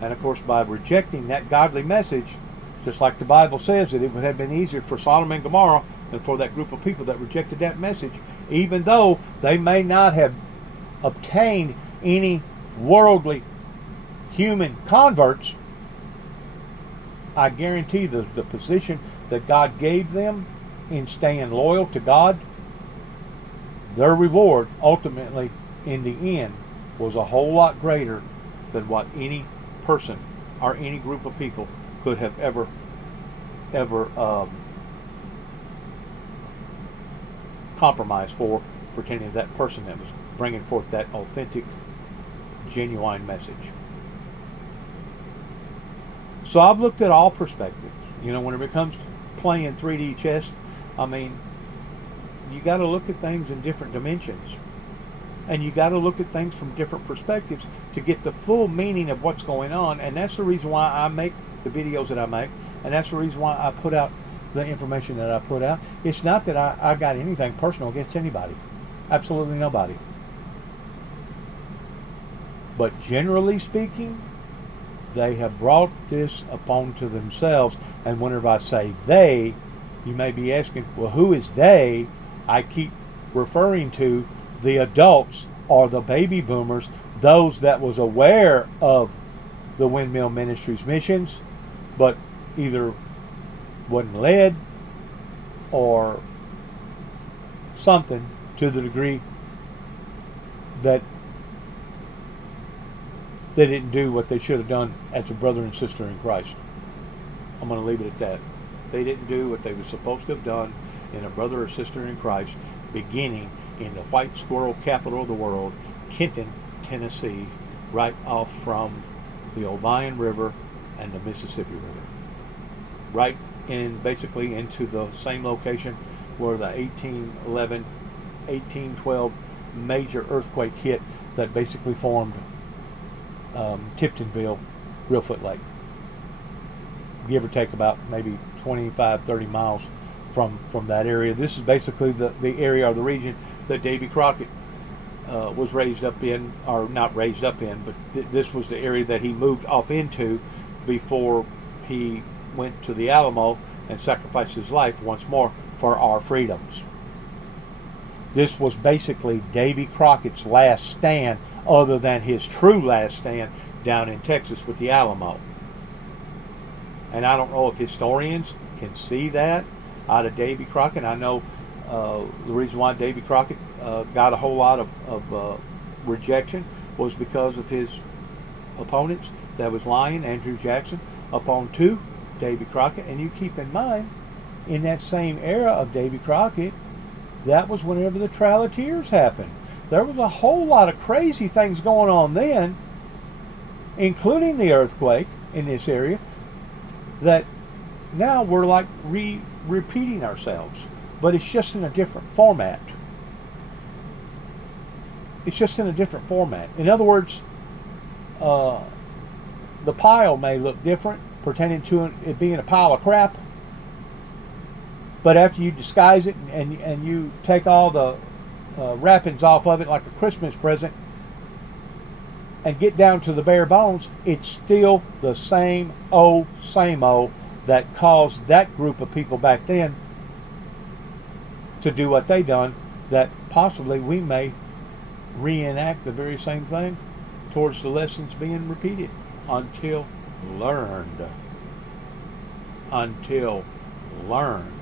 And of course, by rejecting that godly message, just like the Bible says, that it would have been easier for Sodom and Gomorrah than for that group of people that rejected that message, even though they may not have obtained any worldly human converts. I guarantee the position that God gave them in staying loyal to God, their reward ultimately in the end was a whole lot greater than what any person or any group of people could have ever compromised for, pretending that person that was bringing forth that authentic, genuine message. So I've looked at all perspectives. You know, when it comes to playing 3D chess, I mean, you got to look at things in different dimensions. And you got to look at things from different perspectives to get the full meaning of what's going on. And that's the reason why I make the videos that I make. And that's the reason why I put out the information that I put out. It's not that I got anything personal against anybody. Absolutely nobody. But generally speaking, they have brought this upon to themselves. And whenever I say they, you may be asking, well, who is they? I keep referring to the adults or the baby boomers, those that was aware of the Windmill Ministries missions, but either wasn't led or something to the degree that they didn't do what they should have done as a brother and sister in Christ. I'm going to leave it at that. They didn't do what they were supposed to have done in a brother or sister in Christ, beginning in the white squirrel capital of the world, Kenton, Tennessee, right off from the Obion River and the Mississippi River. Right in, basically into the same location where the 1811, 1812 major earthquake hit that basically formed Tiptonville, Reelfoot Lake. Give or take about maybe 25, 30 miles from that area. This is basically the area or the region that Davy Crockett was raised up in, or not raised up in, but this was the area that he moved off into before he went to the Alamo and sacrificed his life once more for our freedoms. This was basically Davy Crockett's last stand other than his true last stand down in Texas with the Alamo. And I don't know if historians can see that out of Davy Crockett. I know the reason why Davy Crockett got a whole lot of rejection was because of his opponents that was lying, Andrew Jackson, upon to Davy Crockett. And you keep in mind, in that same era of Davy Crockett, that was whenever the Trail of Tears happened. There was a whole lot of crazy things going on then, including the earthquake in this area, that now we're like repeating ourselves, but it's just in a different format. It's just in a different format. In other words, the pile may look different, pertaining to it being a pile of crap, but after you disguise it and you take all the wrappings off of it like a Christmas present and get down to the bare bones, it's still the same old that caused that group of people back then to do what they done, that possibly we may reenact the very same thing towards the lessons being repeated until learned. Until learned.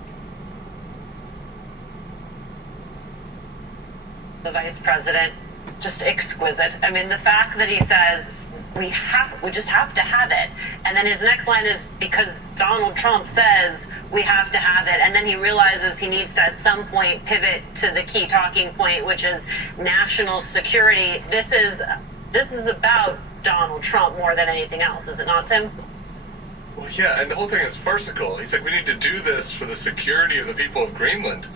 The vice president, just exquisite. I mean, the fact that he says we just have to have it, and then his next line is because Donald Trump says we have to have it, and then he realizes he needs to at some point pivot to the key talking point, which is national security. This is about Donald Trump more than anything else, is it not, Tim? Well, yeah, and the whole thing is farcical. He's like, we need to do this for the security of the people of Greenland.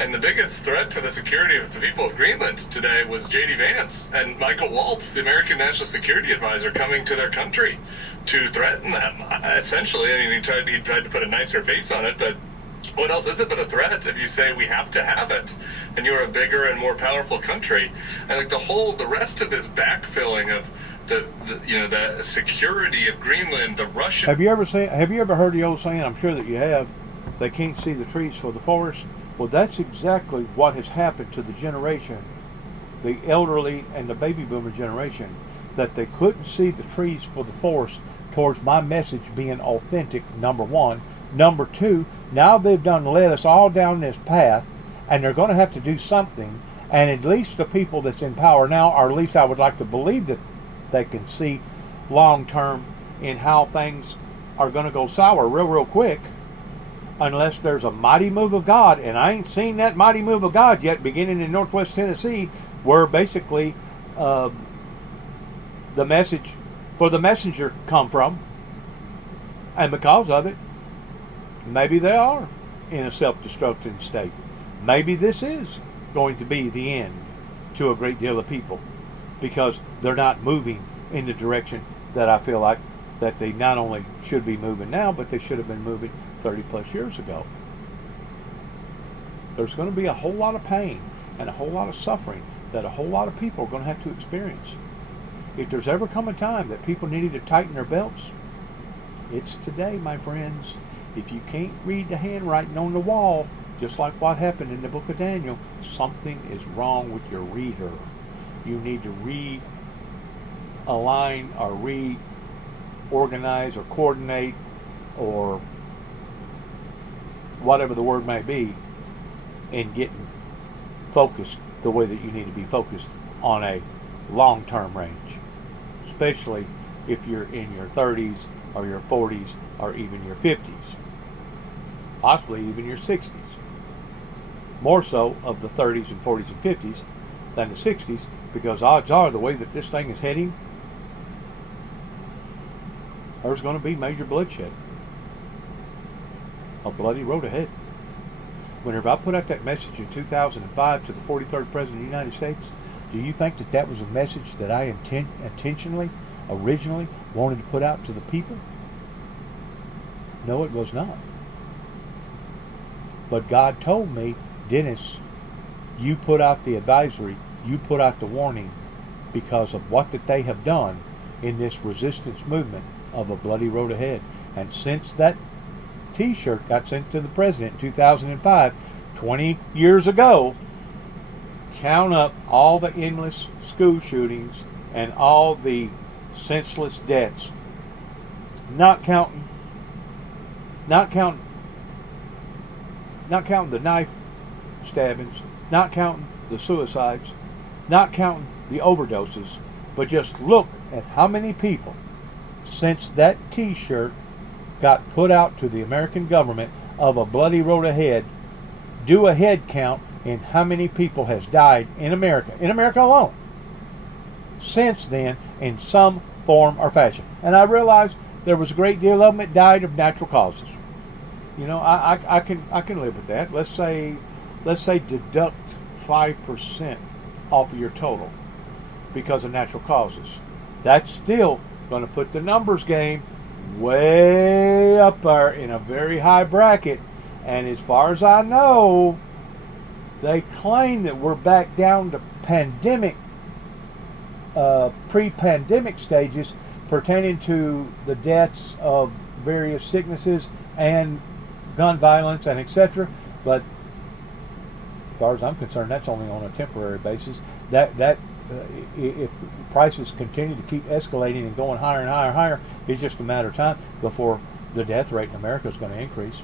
And the biggest threat to the security of the people of Greenland today was J.D. Vance and Michael Waltz, the American National Security Advisor, coming to their country to threaten them, essentially. I mean, he tried to put a nicer face on it, but what else is it but a threat if you say we have to have it and you're a bigger and more powerful country? And like the rest of this backfilling of the security of Greenland, the Russian. Have you ever heard the old saying? I'm sure that you have. They can't see the trees for the forest. Well, that's exactly what has happened to the generation, the elderly and the baby boomer generation, that they couldn't see the trees for the forest towards my message being authentic, number one. Number two, now they've done led us all down this path, and they're going to have to do something, and at least the people that's in power now, or at least I would like to believe that they can see long term in how things are going to go sour real quick, unless there's a mighty move of God. And I ain't seen that mighty move of God yet, beginning in Northwest Tennessee, where basically the message for the messenger come from, and because of it, maybe they are in a self-destructing state. Maybe this is going to be the end to a great deal of people, because they're not moving in the direction that I feel like that they not only should be moving now, but they should have been moving 30 plus years ago. There's going to be a whole lot of pain and a whole lot of suffering that a whole lot of people are going to have to experience. If there's ever come a time that people needed to tighten their belts, it's today, my friends. If you can't read the handwriting on the wall, just like what happened in the book of Daniel, something is wrong with your reader. You need to realign or reorganize or coordinate, or whatever the word may be, in getting focused the way that you need to be focused on a long-term range, especially if you're in your 30s or your 40s or even your 50s, possibly even your 60s. More so of the 30s and 40s and 50s than the 60s, because odds are the way that this thing is heading, there's going to be major bloodshed. A bloody road ahead. Whenever I put out that message in 2005 to the 43rd President of the United States, do you think that that was a message that I originally wanted to put out to the people? No, it was not. But God told me, Dennis, you put out the advisory, you put out the warning, because of what that they have done in this resistance movement of a bloody road ahead. And since that t-shirt got sent to the president in 2005, 20 years ago, count up all the endless school shootings and all the senseless deaths, not counting the knife stabbings, not counting the suicides, not counting the overdoses, but just look at how many people since that t-shirt got put out to the American government of a bloody road ahead. Do a head count in how many people has died in America alone, since then, in some form or fashion. And I realize there was a great deal of them that died of natural causes. You know, I can live with that. Let's say deduct 5% off of your total because of natural causes. That's still going to put the numbers game way up there in a very high bracket. And as far as I know, they claim that we're back down to pre-pandemic stages pertaining to the deaths of various sicknesses and gun violence and etc. But as far as I'm concerned, that's only on a temporary basis. If prices continue to keep escalating and going higher and higher and higher, it's just a matter of time before the death rate in America is going to increase,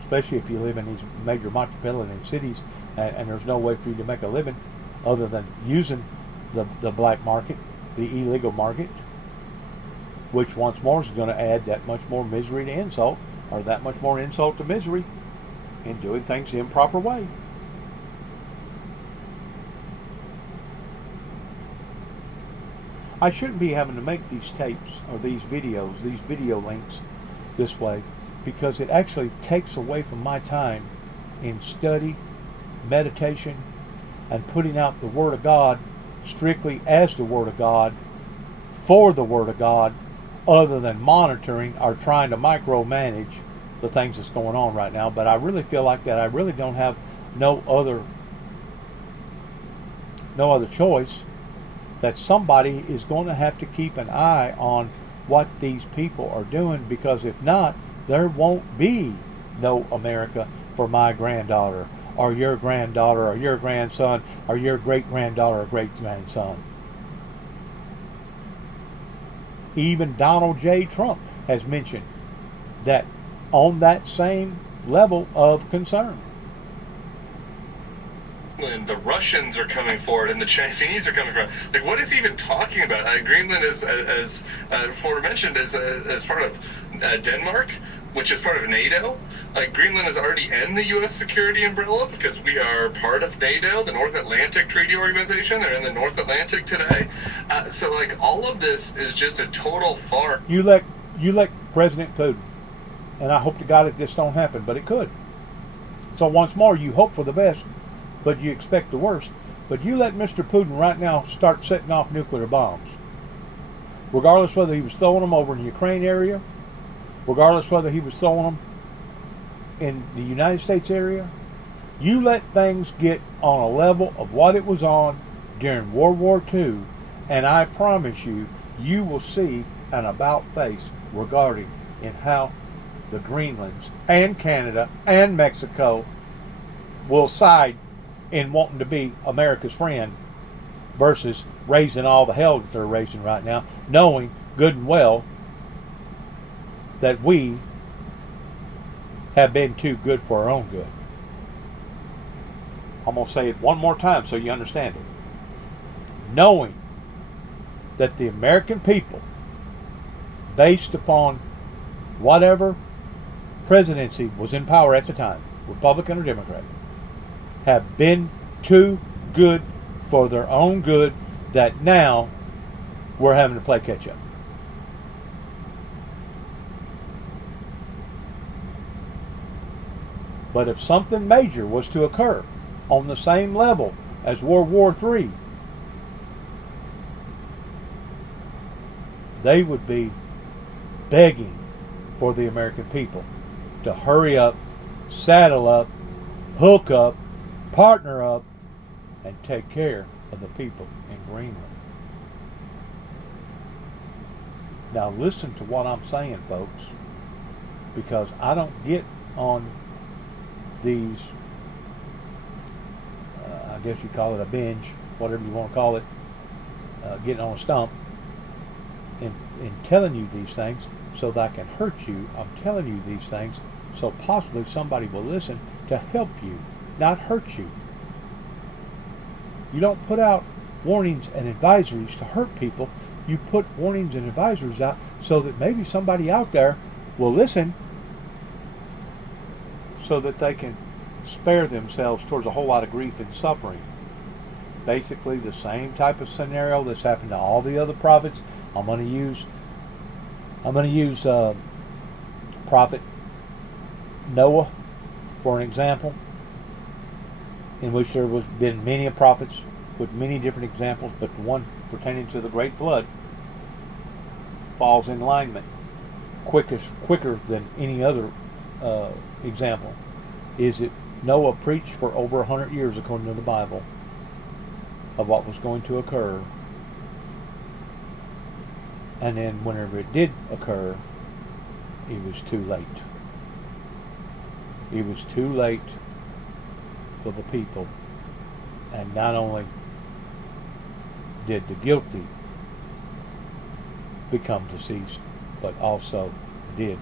especially if you live in these major metropolitan cities and there's no way for you to make a living other than using the black market, the illegal market, which once more is going to add that much more misery to insult, or that much more insult to misery in doing things the improper way. I shouldn't be having to make these tapes or these videos, these video links this way, because it actually takes away from my time in study, meditation, and putting out the Word of God strictly as the Word of God, for the Word of God, other than monitoring or trying to micromanage the things that's going on right now. But I really feel like that I really don't have no other choice, that somebody is going to have to keep an eye on what these people are doing, because if not, there won't be no America for my granddaughter or your granddaughter or your grandson or your great-granddaughter or great-grandson. Even Donald J. Trump has mentioned that on that same level of concern. And the Russians are coming forward, and the Chinese are coming forward. Like, what is he even talking about? Greenland is, as before mentioned, as part of Denmark, which is part of NATO. Greenland is already in the U.S. security umbrella because we are part of NATO, the North Atlantic Treaty Organization. They're in the North Atlantic today. So, all of this is just a total farce. You let President Putin, and I hope to God that this don't happen, but it could. So once more, you hope for the best, but you expect the worst. But you let Mr. Putin right now start setting off nuclear bombs, regardless whether he was throwing them over in the Ukraine area, regardless whether he was throwing them in the United States area. You let things get on a level of what it was on during World War II, and I promise you, you will see an about face regarding in how the Greenlands and Canada and Mexico will side in wanting to be America's friend versus raising all the hell that they're raising right now, knowing good and well that we have been too good for our own good. I'm going to say it one more time so you understand it. Knowing that the American people, based upon whatever presidency was in power at the time, Republican or Democrat, have been too good for their own good, that now we're having to play catch up. But if something major was to occur on the same level as World War III, they would be begging for the American people to hurry up, saddle up, hook up, partner up, and take care of the people in Greenland. Now listen to what I'm saying, folks, because I don't get on these, I guess you call it a binge, whatever you want to call it, getting on a stump and telling you these things so that I can hurt you. I'm telling you these things so possibly somebody will listen to help you, not hurt you. You don't put out warnings and advisories to hurt people. You put warnings and advisories out so that maybe somebody out there will listen so that they can spare themselves towards a whole lot of grief and suffering. Basically the same type of scenario that's happened to all the other prophets. I'm going to use prophet Noah for an example, in which there was been many prophets with many different examples, but the one pertaining to the great flood falls in alignment quicker than any other example. Is that Noah preached for over 100 years, according to the Bible, of what was going to occur, and then whenever it did occur, it was too late. It was too late for the people, and not only did the guilty become deceased, but also did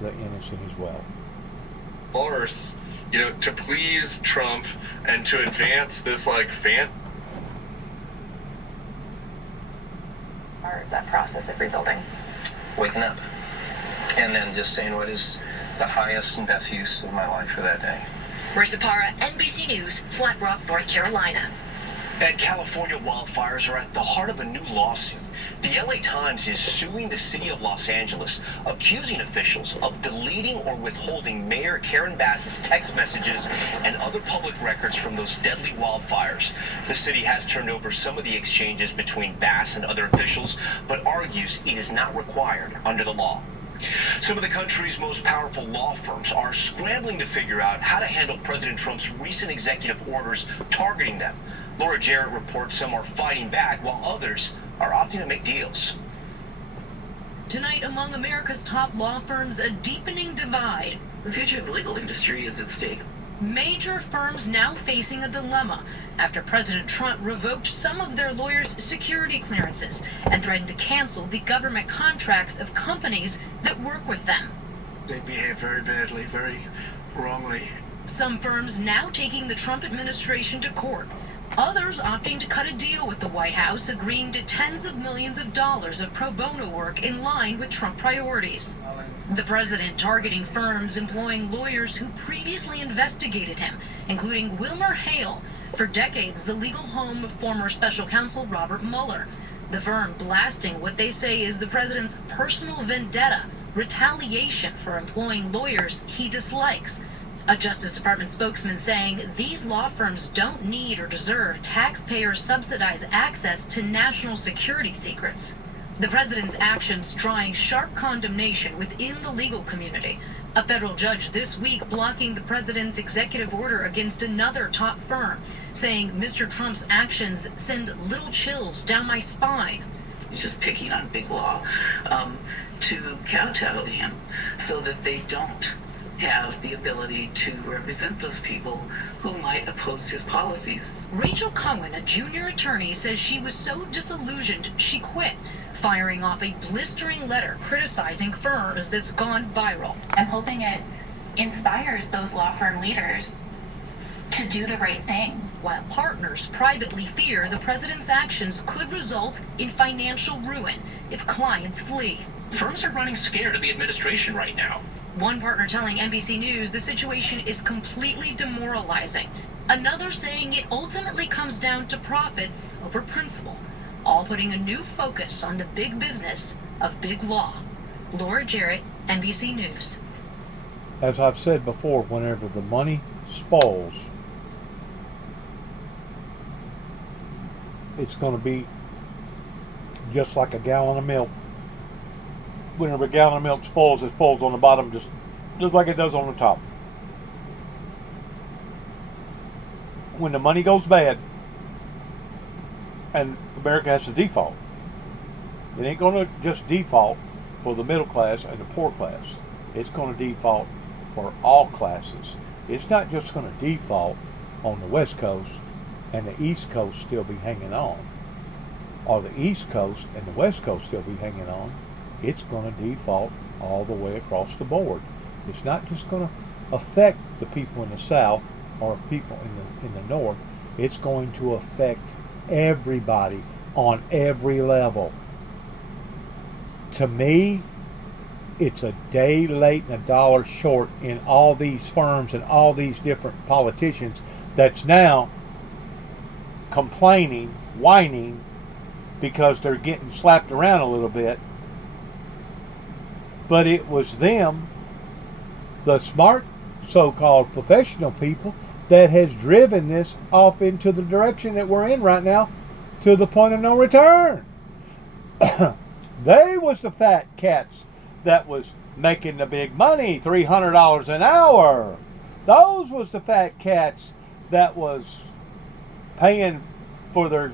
the innocent as well. Course, to please Trump and to advance this That process of rebuilding. Waking up. And then just saying what is the highest and best use of my life for that day. Marissa Parra, NBC News, Flat Rock, North Carolina. And California wildfires are at the heart of a new lawsuit. The LA Times is suing the city of Los Angeles, accusing officials of deleting or withholding Mayor Karen Bass's text messages and other public records from those deadly wildfires. The city has turned over some of the exchanges between Bass and other officials, but argues it is not required under the law. Some of the country's most powerful law firms are scrambling to figure out how to handle President Trump's recent executive orders targeting them. Laura Jarrett reports some are fighting back while others are opting to make deals. Tonight, among America's top law firms, a deepening divide. The future of the legal industry is at stake. Major firms now facing a dilemma after President Trump revoked some of their lawyers' security clearances and threatened to cancel the government contracts of companies that work with them. They behave very badly, very wrongly. Some firms now taking the Trump administration to court. Others opting to cut a deal with the White House, agreeing to tens of millions of dollars of pro bono work in line with Trump priorities. The president targeting firms employing lawyers who previously investigated him, including Wilmer Hale, for decades the legal home of former special counsel Robert Mueller. The firm blasting what they say is the president's personal vendetta, retaliation for employing lawyers he dislikes. A Justice Department spokesman saying these law firms don't need or deserve taxpayer-subsidized access to national security secrets. The president's actions drawing sharp condemnation within the legal community. A federal judge this week blocking the president's executive order against another top firm, saying Mr. Trump's actions send little chills down my spine. He's just picking on big law to kowtow to him so that they don't have the ability to represent those people who might oppose his policies. Rachel Cohen, a junior attorney, says she was so disillusioned she quit, firing off a blistering letter criticizing firms that's gone viral. I'm hoping it inspires those law firm leaders to do the right thing. While partners privately fear the president's actions could result in financial ruin if clients flee. Firms are running scared of the administration right now. One partner telling NBC News the situation is completely demoralizing. Another saying it ultimately comes down to profits over principle, all putting a new focus on the big business of big law. Laura Jarrett, NBC News. As I've said before, whenever the money spoils, it's going to be just like a gallon of milk. Whenever a gallon of milk spoils, it spoils on the bottom just like it does on the top. When the money goes bad and America has to default, it ain't going to just default for the middle class and the poor class. It's going to default for all classes. It's not just going to default on the West Coast and the East Coast still be hanging on. or the East Coast and the West Coast still be hanging on, it's going to default all the way across the board. It's not just going to affect the people in the South or people in the North. It's going to affect everybody on every level. To me, it's a day late and a dollar short in all these firms and all these different politicians that's now complaining, whining, because they're getting slapped around a little bit. But it was them, the smart so-called professional people, that has driven this off into the direction that we're in right now, to the point of no return. They was the fat cats that was making the big money, $300 an hour. Those was the fat cats that was paying for their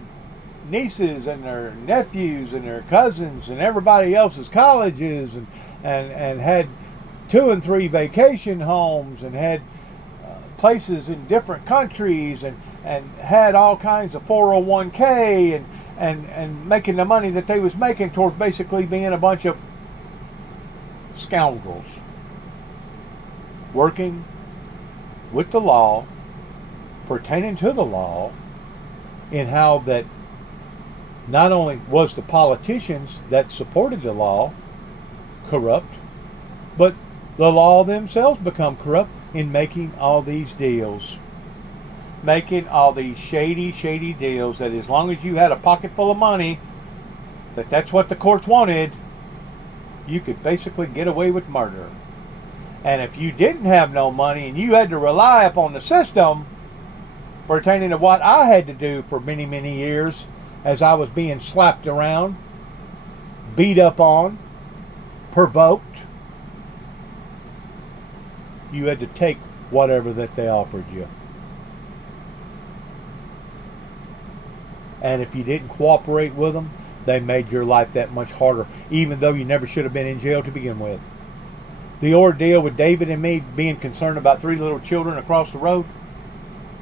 nieces and their nephews and their cousins and everybody else's colleges, and had 2 and 3 vacation homes, and had places in different countries, and had all kinds of 401k, and making the money that they was making towards basically being a bunch of scoundrels working with the law, pertaining to the law, in how that not only was the politicians that supported the law corrupt, but the law themselves become corrupt in making all these deals. Making all these shady deals that as long as you had a pocket full of money, that's what the courts wanted, you could basically get away with murder. And if you didn't have no money and you had to rely upon the system, pertaining to what I had to do for many years as I was being slapped around, beat up on, provoked, you had to take whatever that they offered you. And if you didn't cooperate with them, they made your life that much harder, even though you never should have been in jail to begin with. The ordeal with David and me being concerned about 3 little children across the road,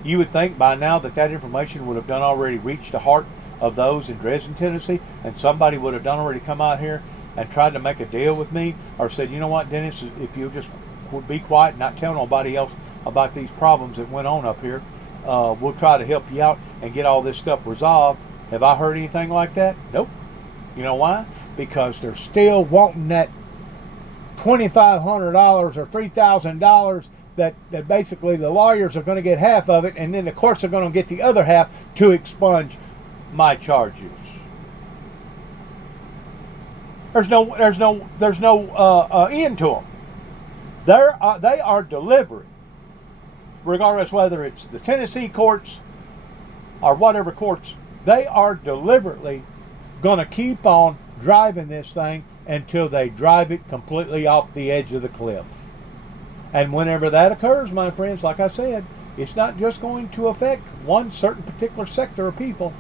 you would think by now that information would have done already reached the heart of those in Dresden, Tennessee, and somebody would have done already come out here and tried to make a deal with me, or said, you know what, Dennis, if you just would be quiet and not tell nobody else about these problems that went on up here, we'll try to help you out and get all this stuff resolved. Have I heard anything like that? Nope. You know why? Because they're still wanting that $2,500 or $3,000 that basically the lawyers are going to get half of it, and then the courts are going to get the other half to expunge my charges. There's no end to them. They are deliberate, regardless whether it's the Tennessee courts or whatever courts. They are deliberately going to keep on driving this thing until they drive it completely off the edge of the cliff. And whenever that occurs, my friends, like I said, it's not just going to affect one certain particular sector of people.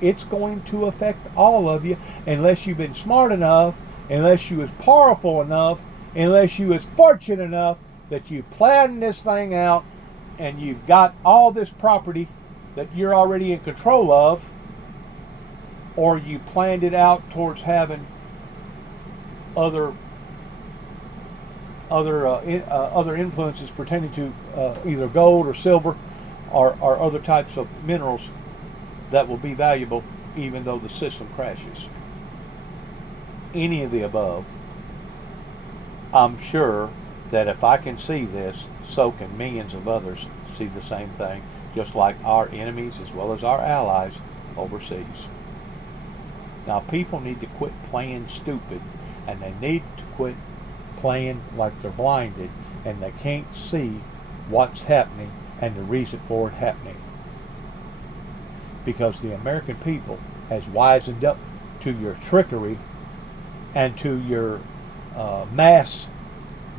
It's going to affect all of you, unless you've been smart enough, unless you was powerful enough, unless you was fortunate enough that you planned this thing out and you've got all this property that you're already in control of, or you planned it out towards having other influences pertaining to either gold or silver or other types of minerals that will be valuable even though the system crashes. Any of the above, I'm sure that if I can see this, so can millions of others see the same thing, just like our enemies as well as our allies overseas. Now, people need to quit playing stupid, and they need to quit playing like they're blinded and they can't see what's happening and the reason for it happening. Because the American people has wisened up to your trickery and to your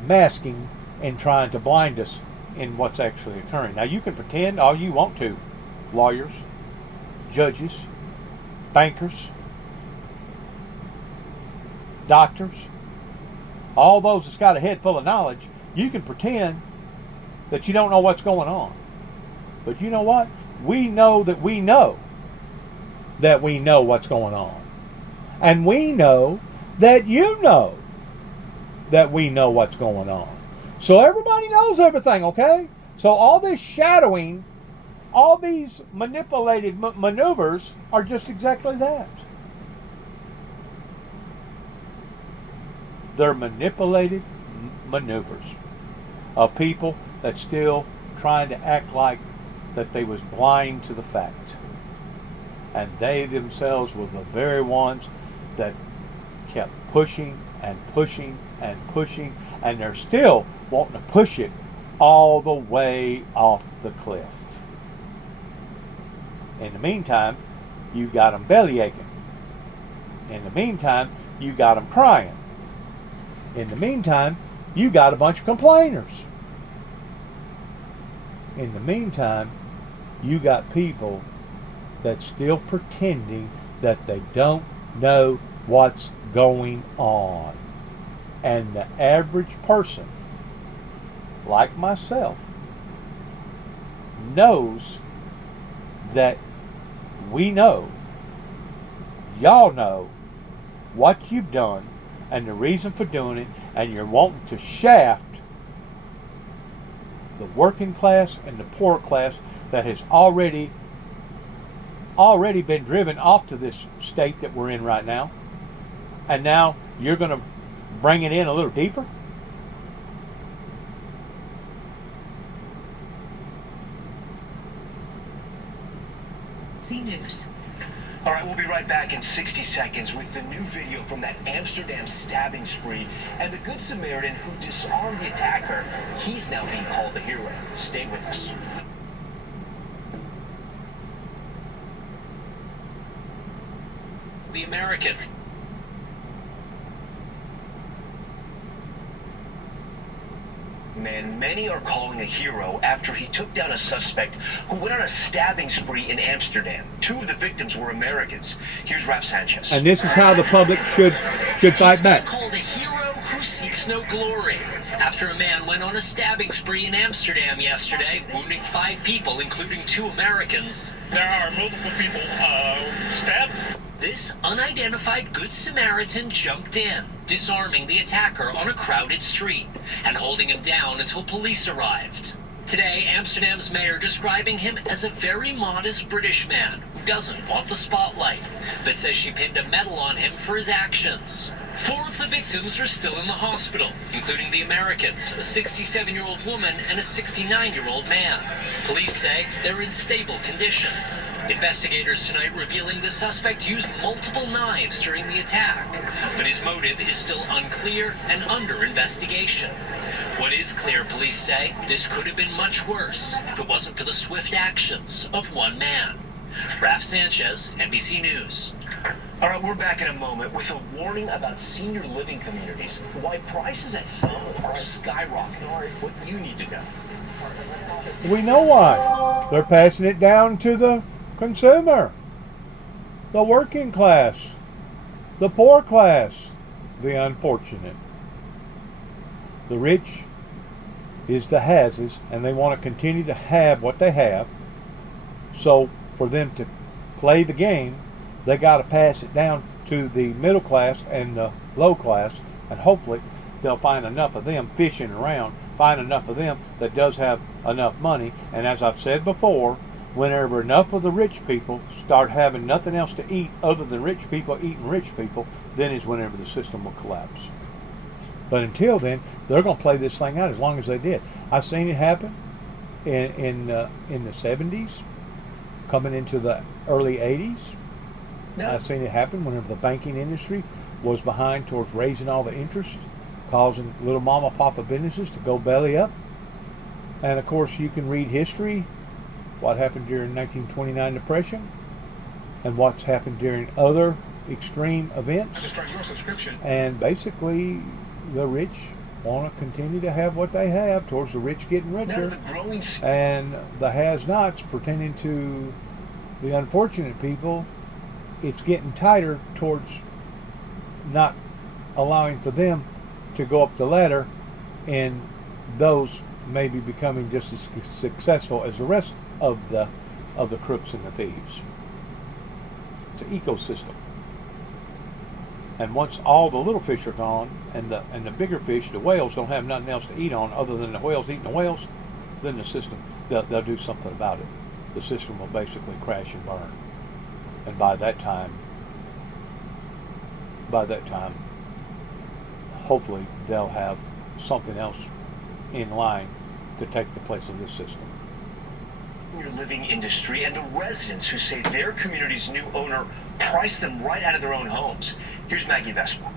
masking and trying to blind us in what's actually occurring. Now, you can pretend all you want to, lawyers, judges, bankers, doctors, all those that's got a head full of knowledge. You can pretend that you don't know what's going on. But you know what? We know that we know. that we know what's going on. And we know that you know that we know what's going on. So everybody knows everything, okay? So all this shadowing, all these manipulated maneuvers are just exactly that. They're manipulated maneuvers of people that still trying to act like that they was blind to the fact. And they themselves were the very ones that kept pushing and pushing and pushing, and they're still wanting to push it all the way off the cliff. In the meantime, you got them belly aching. In the meantime, you got them crying. In the meantime, you got a bunch of complainers. In the meantime, you got people that's still pretending that they don't know what's going on. And the average person, like myself, knows that we know, y'all know what you've done and the reason for doing it, and you're wanting to shaft the working class and the poor class that has already been driven off to this state that we're in right now, and now you're going to bring it in a little deeper? News. All right, we'll be right back in 60 seconds with the new video from that Amsterdam stabbing spree and the Good Samaritan who disarmed the attacker. He's now being called the hero. Stay with us. The American. Man, many are calling a hero after he took down a suspect who went on a stabbing spree in Amsterdam. 2 of the victims were Americans. Here's Raf Sanchez. And this is how the public should fight back. He's been called a hero who seeks no glory after a man went on a stabbing spree in Amsterdam yesterday, wounding 5 people, including 2 Americans. There are multiple people stabbed. This unidentified Good Samaritan jumped in, disarming the attacker on a crowded street and holding him down until police arrived. Today, Amsterdam's mayor describing him as a very modest British man who doesn't want the spotlight, but says she pinned a medal on him for his actions. 4 of the victims are still in the hospital, including the Americans, a 67-year-old woman and a 69-year-old man. Police say they're in stable condition. Investigators tonight revealing the suspect used multiple knives during the attack, but his motive is still unclear and under investigation. What is clear, police say, this could have been much worse if it wasn't for the swift actions of one man. Raf Sanchez, NBC News. All right, we're back in a moment with a warning about senior living communities, why prices at some are skyrocketing, what you need to know. We know why. They're passing it down to the consumer, the working class, the poor class, the unfortunate. The rich is the hases, and they want to continue to have what they have. So for them to play the game, they got to pass it down to the middle class and the low class, and hopefully they'll find enough of them fishing around, find enough of them that does have enough money. And as I've said before, whenever enough of the rich people start having nothing else to eat other than rich people eating rich people, then is whenever the system will collapse. But until then, they're going to play this thing out as long as they did. I've seen it happen in the 70s, coming into the early 80s. No. I've seen it happen whenever the banking industry was behind towards raising all the interest, causing little mama papa businesses to go belly up. And of course, you can read history, what happened during 1929 Depression, and what's happened during other extreme events. Just start your subscription. And basically, the rich want to continue to have what they have towards the rich getting richer, and the has-nots pertaining to the unfortunate people. It's getting tighter towards not allowing for them to go up the ladder, and those maybe becoming just as successful as the rest of the crooks and the thieves. It's an ecosystem. And once all the little fish are gone, and the bigger fish, the whales, don't have nothing else to eat on other than the whales eating the whales, then the system, they'll do something about it. The system will basically crash and burn. And by that time, hopefully they'll have something else in line to take the place of this system. Your living industry and the residents who say their community's new owner priced them right out of their own homes. Here's Maggie Vespa.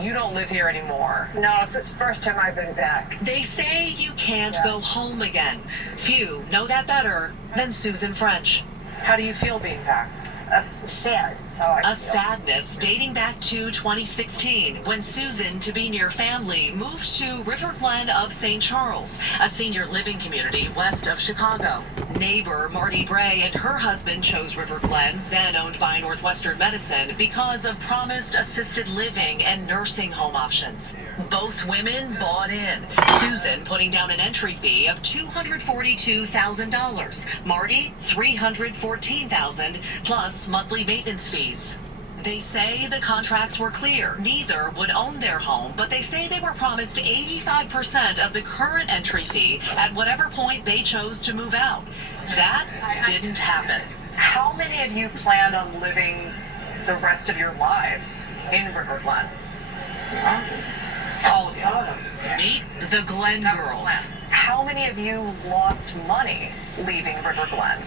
You don't live here anymore. No, it's the first time I've been back. They say you can't go home again. Few know that better than Susan French. How do you feel being back? That's sad. That's how I feel. A sadness dating back to 2016 when Susan, to be near family, moved to River Glen of St. Charles, a senior living community west of Chicago. Neighbor Marty Bray and her husband chose River Glen, then owned by Northwestern Medicine, because of promised assisted living and nursing home options. Both women bought in. Susan putting down an entry fee of $242,000. Marty, $314,000 plus monthly maintenance fees. They say the contracts were clear. Neither would own their home, but they say they were promised 85% of the current entry fee at whatever point they chose to move out. That didn't happen. How many of you plan on living the rest of your lives in River Glen? All of you. Meet the Glen girls. How many of you lost money leaving River Glen?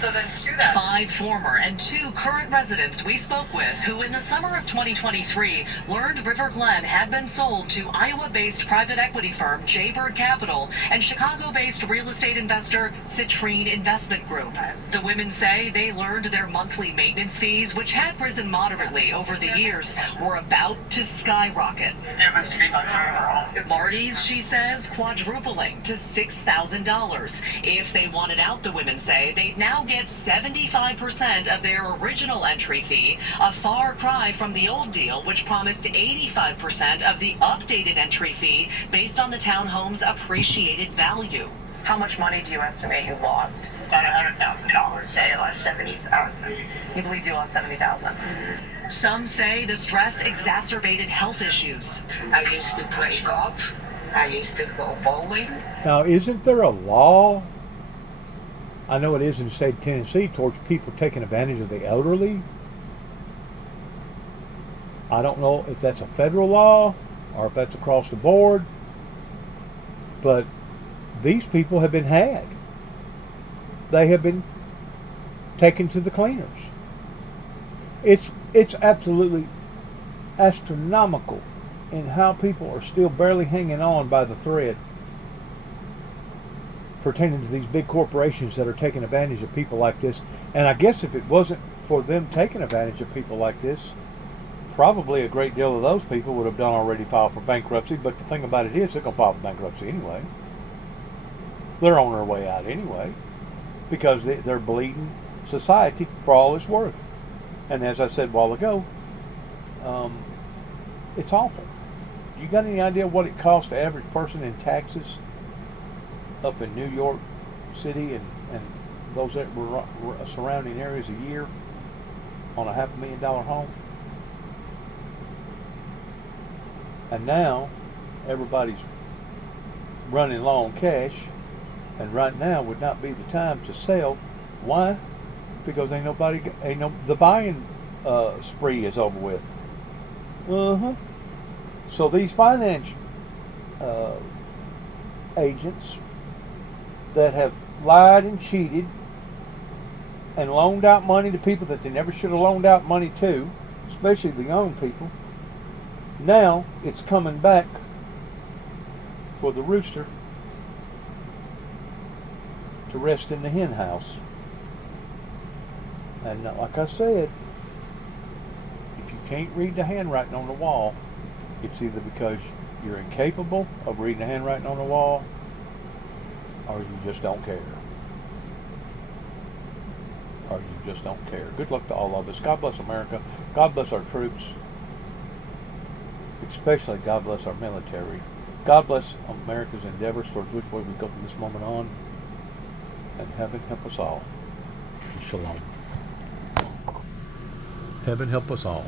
So then to that. 5 former and 2 current residents we spoke with who in the summer of 2023 learned River Glen had been sold to Iowa-based private equity firm Jaybird Capital and Chicago-based real estate investor Citrine Investment Group. The women say they learned their monthly maintenance fees, which had risen moderately over the years, were about to skyrocket. It was to be my funeral. Marty's, she says, quadrupling to $6,000. If they wanted out, the women say, they'd now get 75% of their original entry fee, a far cry from the old deal, which promised 85% of the updated entry fee based on the townhome's appreciated value. How much money do you estimate you lost? About $100,000. Say I lost $70,000. You believe you lost $70,000? Some say the stress exacerbated health issues. I used to play golf. I used to go bowling. Now, isn't there a law? I know it is in the state of Tennessee towards people taking advantage of the elderly. I don't know if that's a federal law or if that's across the board, but these people have been had. They have been taken to the cleaners. It's absolutely astronomical in how people are still barely hanging on by the thread pertaining to these big corporations that are taking advantage of people like this. And I guess if it wasn't for them taking advantage of people like this, probably a great deal of those people would have done already filed for bankruptcy. But the thing about it is, they're going to file for bankruptcy anyway. They're on their way out anyway, because they're bleeding society for all it's worth. And as I said a while ago, it's awful. You got any idea what it costs the average person in taxes up in New York City and those that were surrounding areas a year on a $500,000 home? And now everybody's running low on cash, and right now would not be the time to sell. Why? Because the buying spree is over with. So these finance agents that have lied and cheated and loaned out money to people that they never should have loaned out money to, especially the young people, now it's coming back for the rooster to rest in the hen house. And like I said, if you can't read the handwriting on the wall, it's either because you're incapable of reading the handwriting on the wall, or you just don't care. Or you just don't care. Good luck to all of us. God bless America. God bless our troops. Especially God bless our military. God bless America's endeavors towards which way we go from this moment on. And heaven help us all. Shalom. Heaven help us all.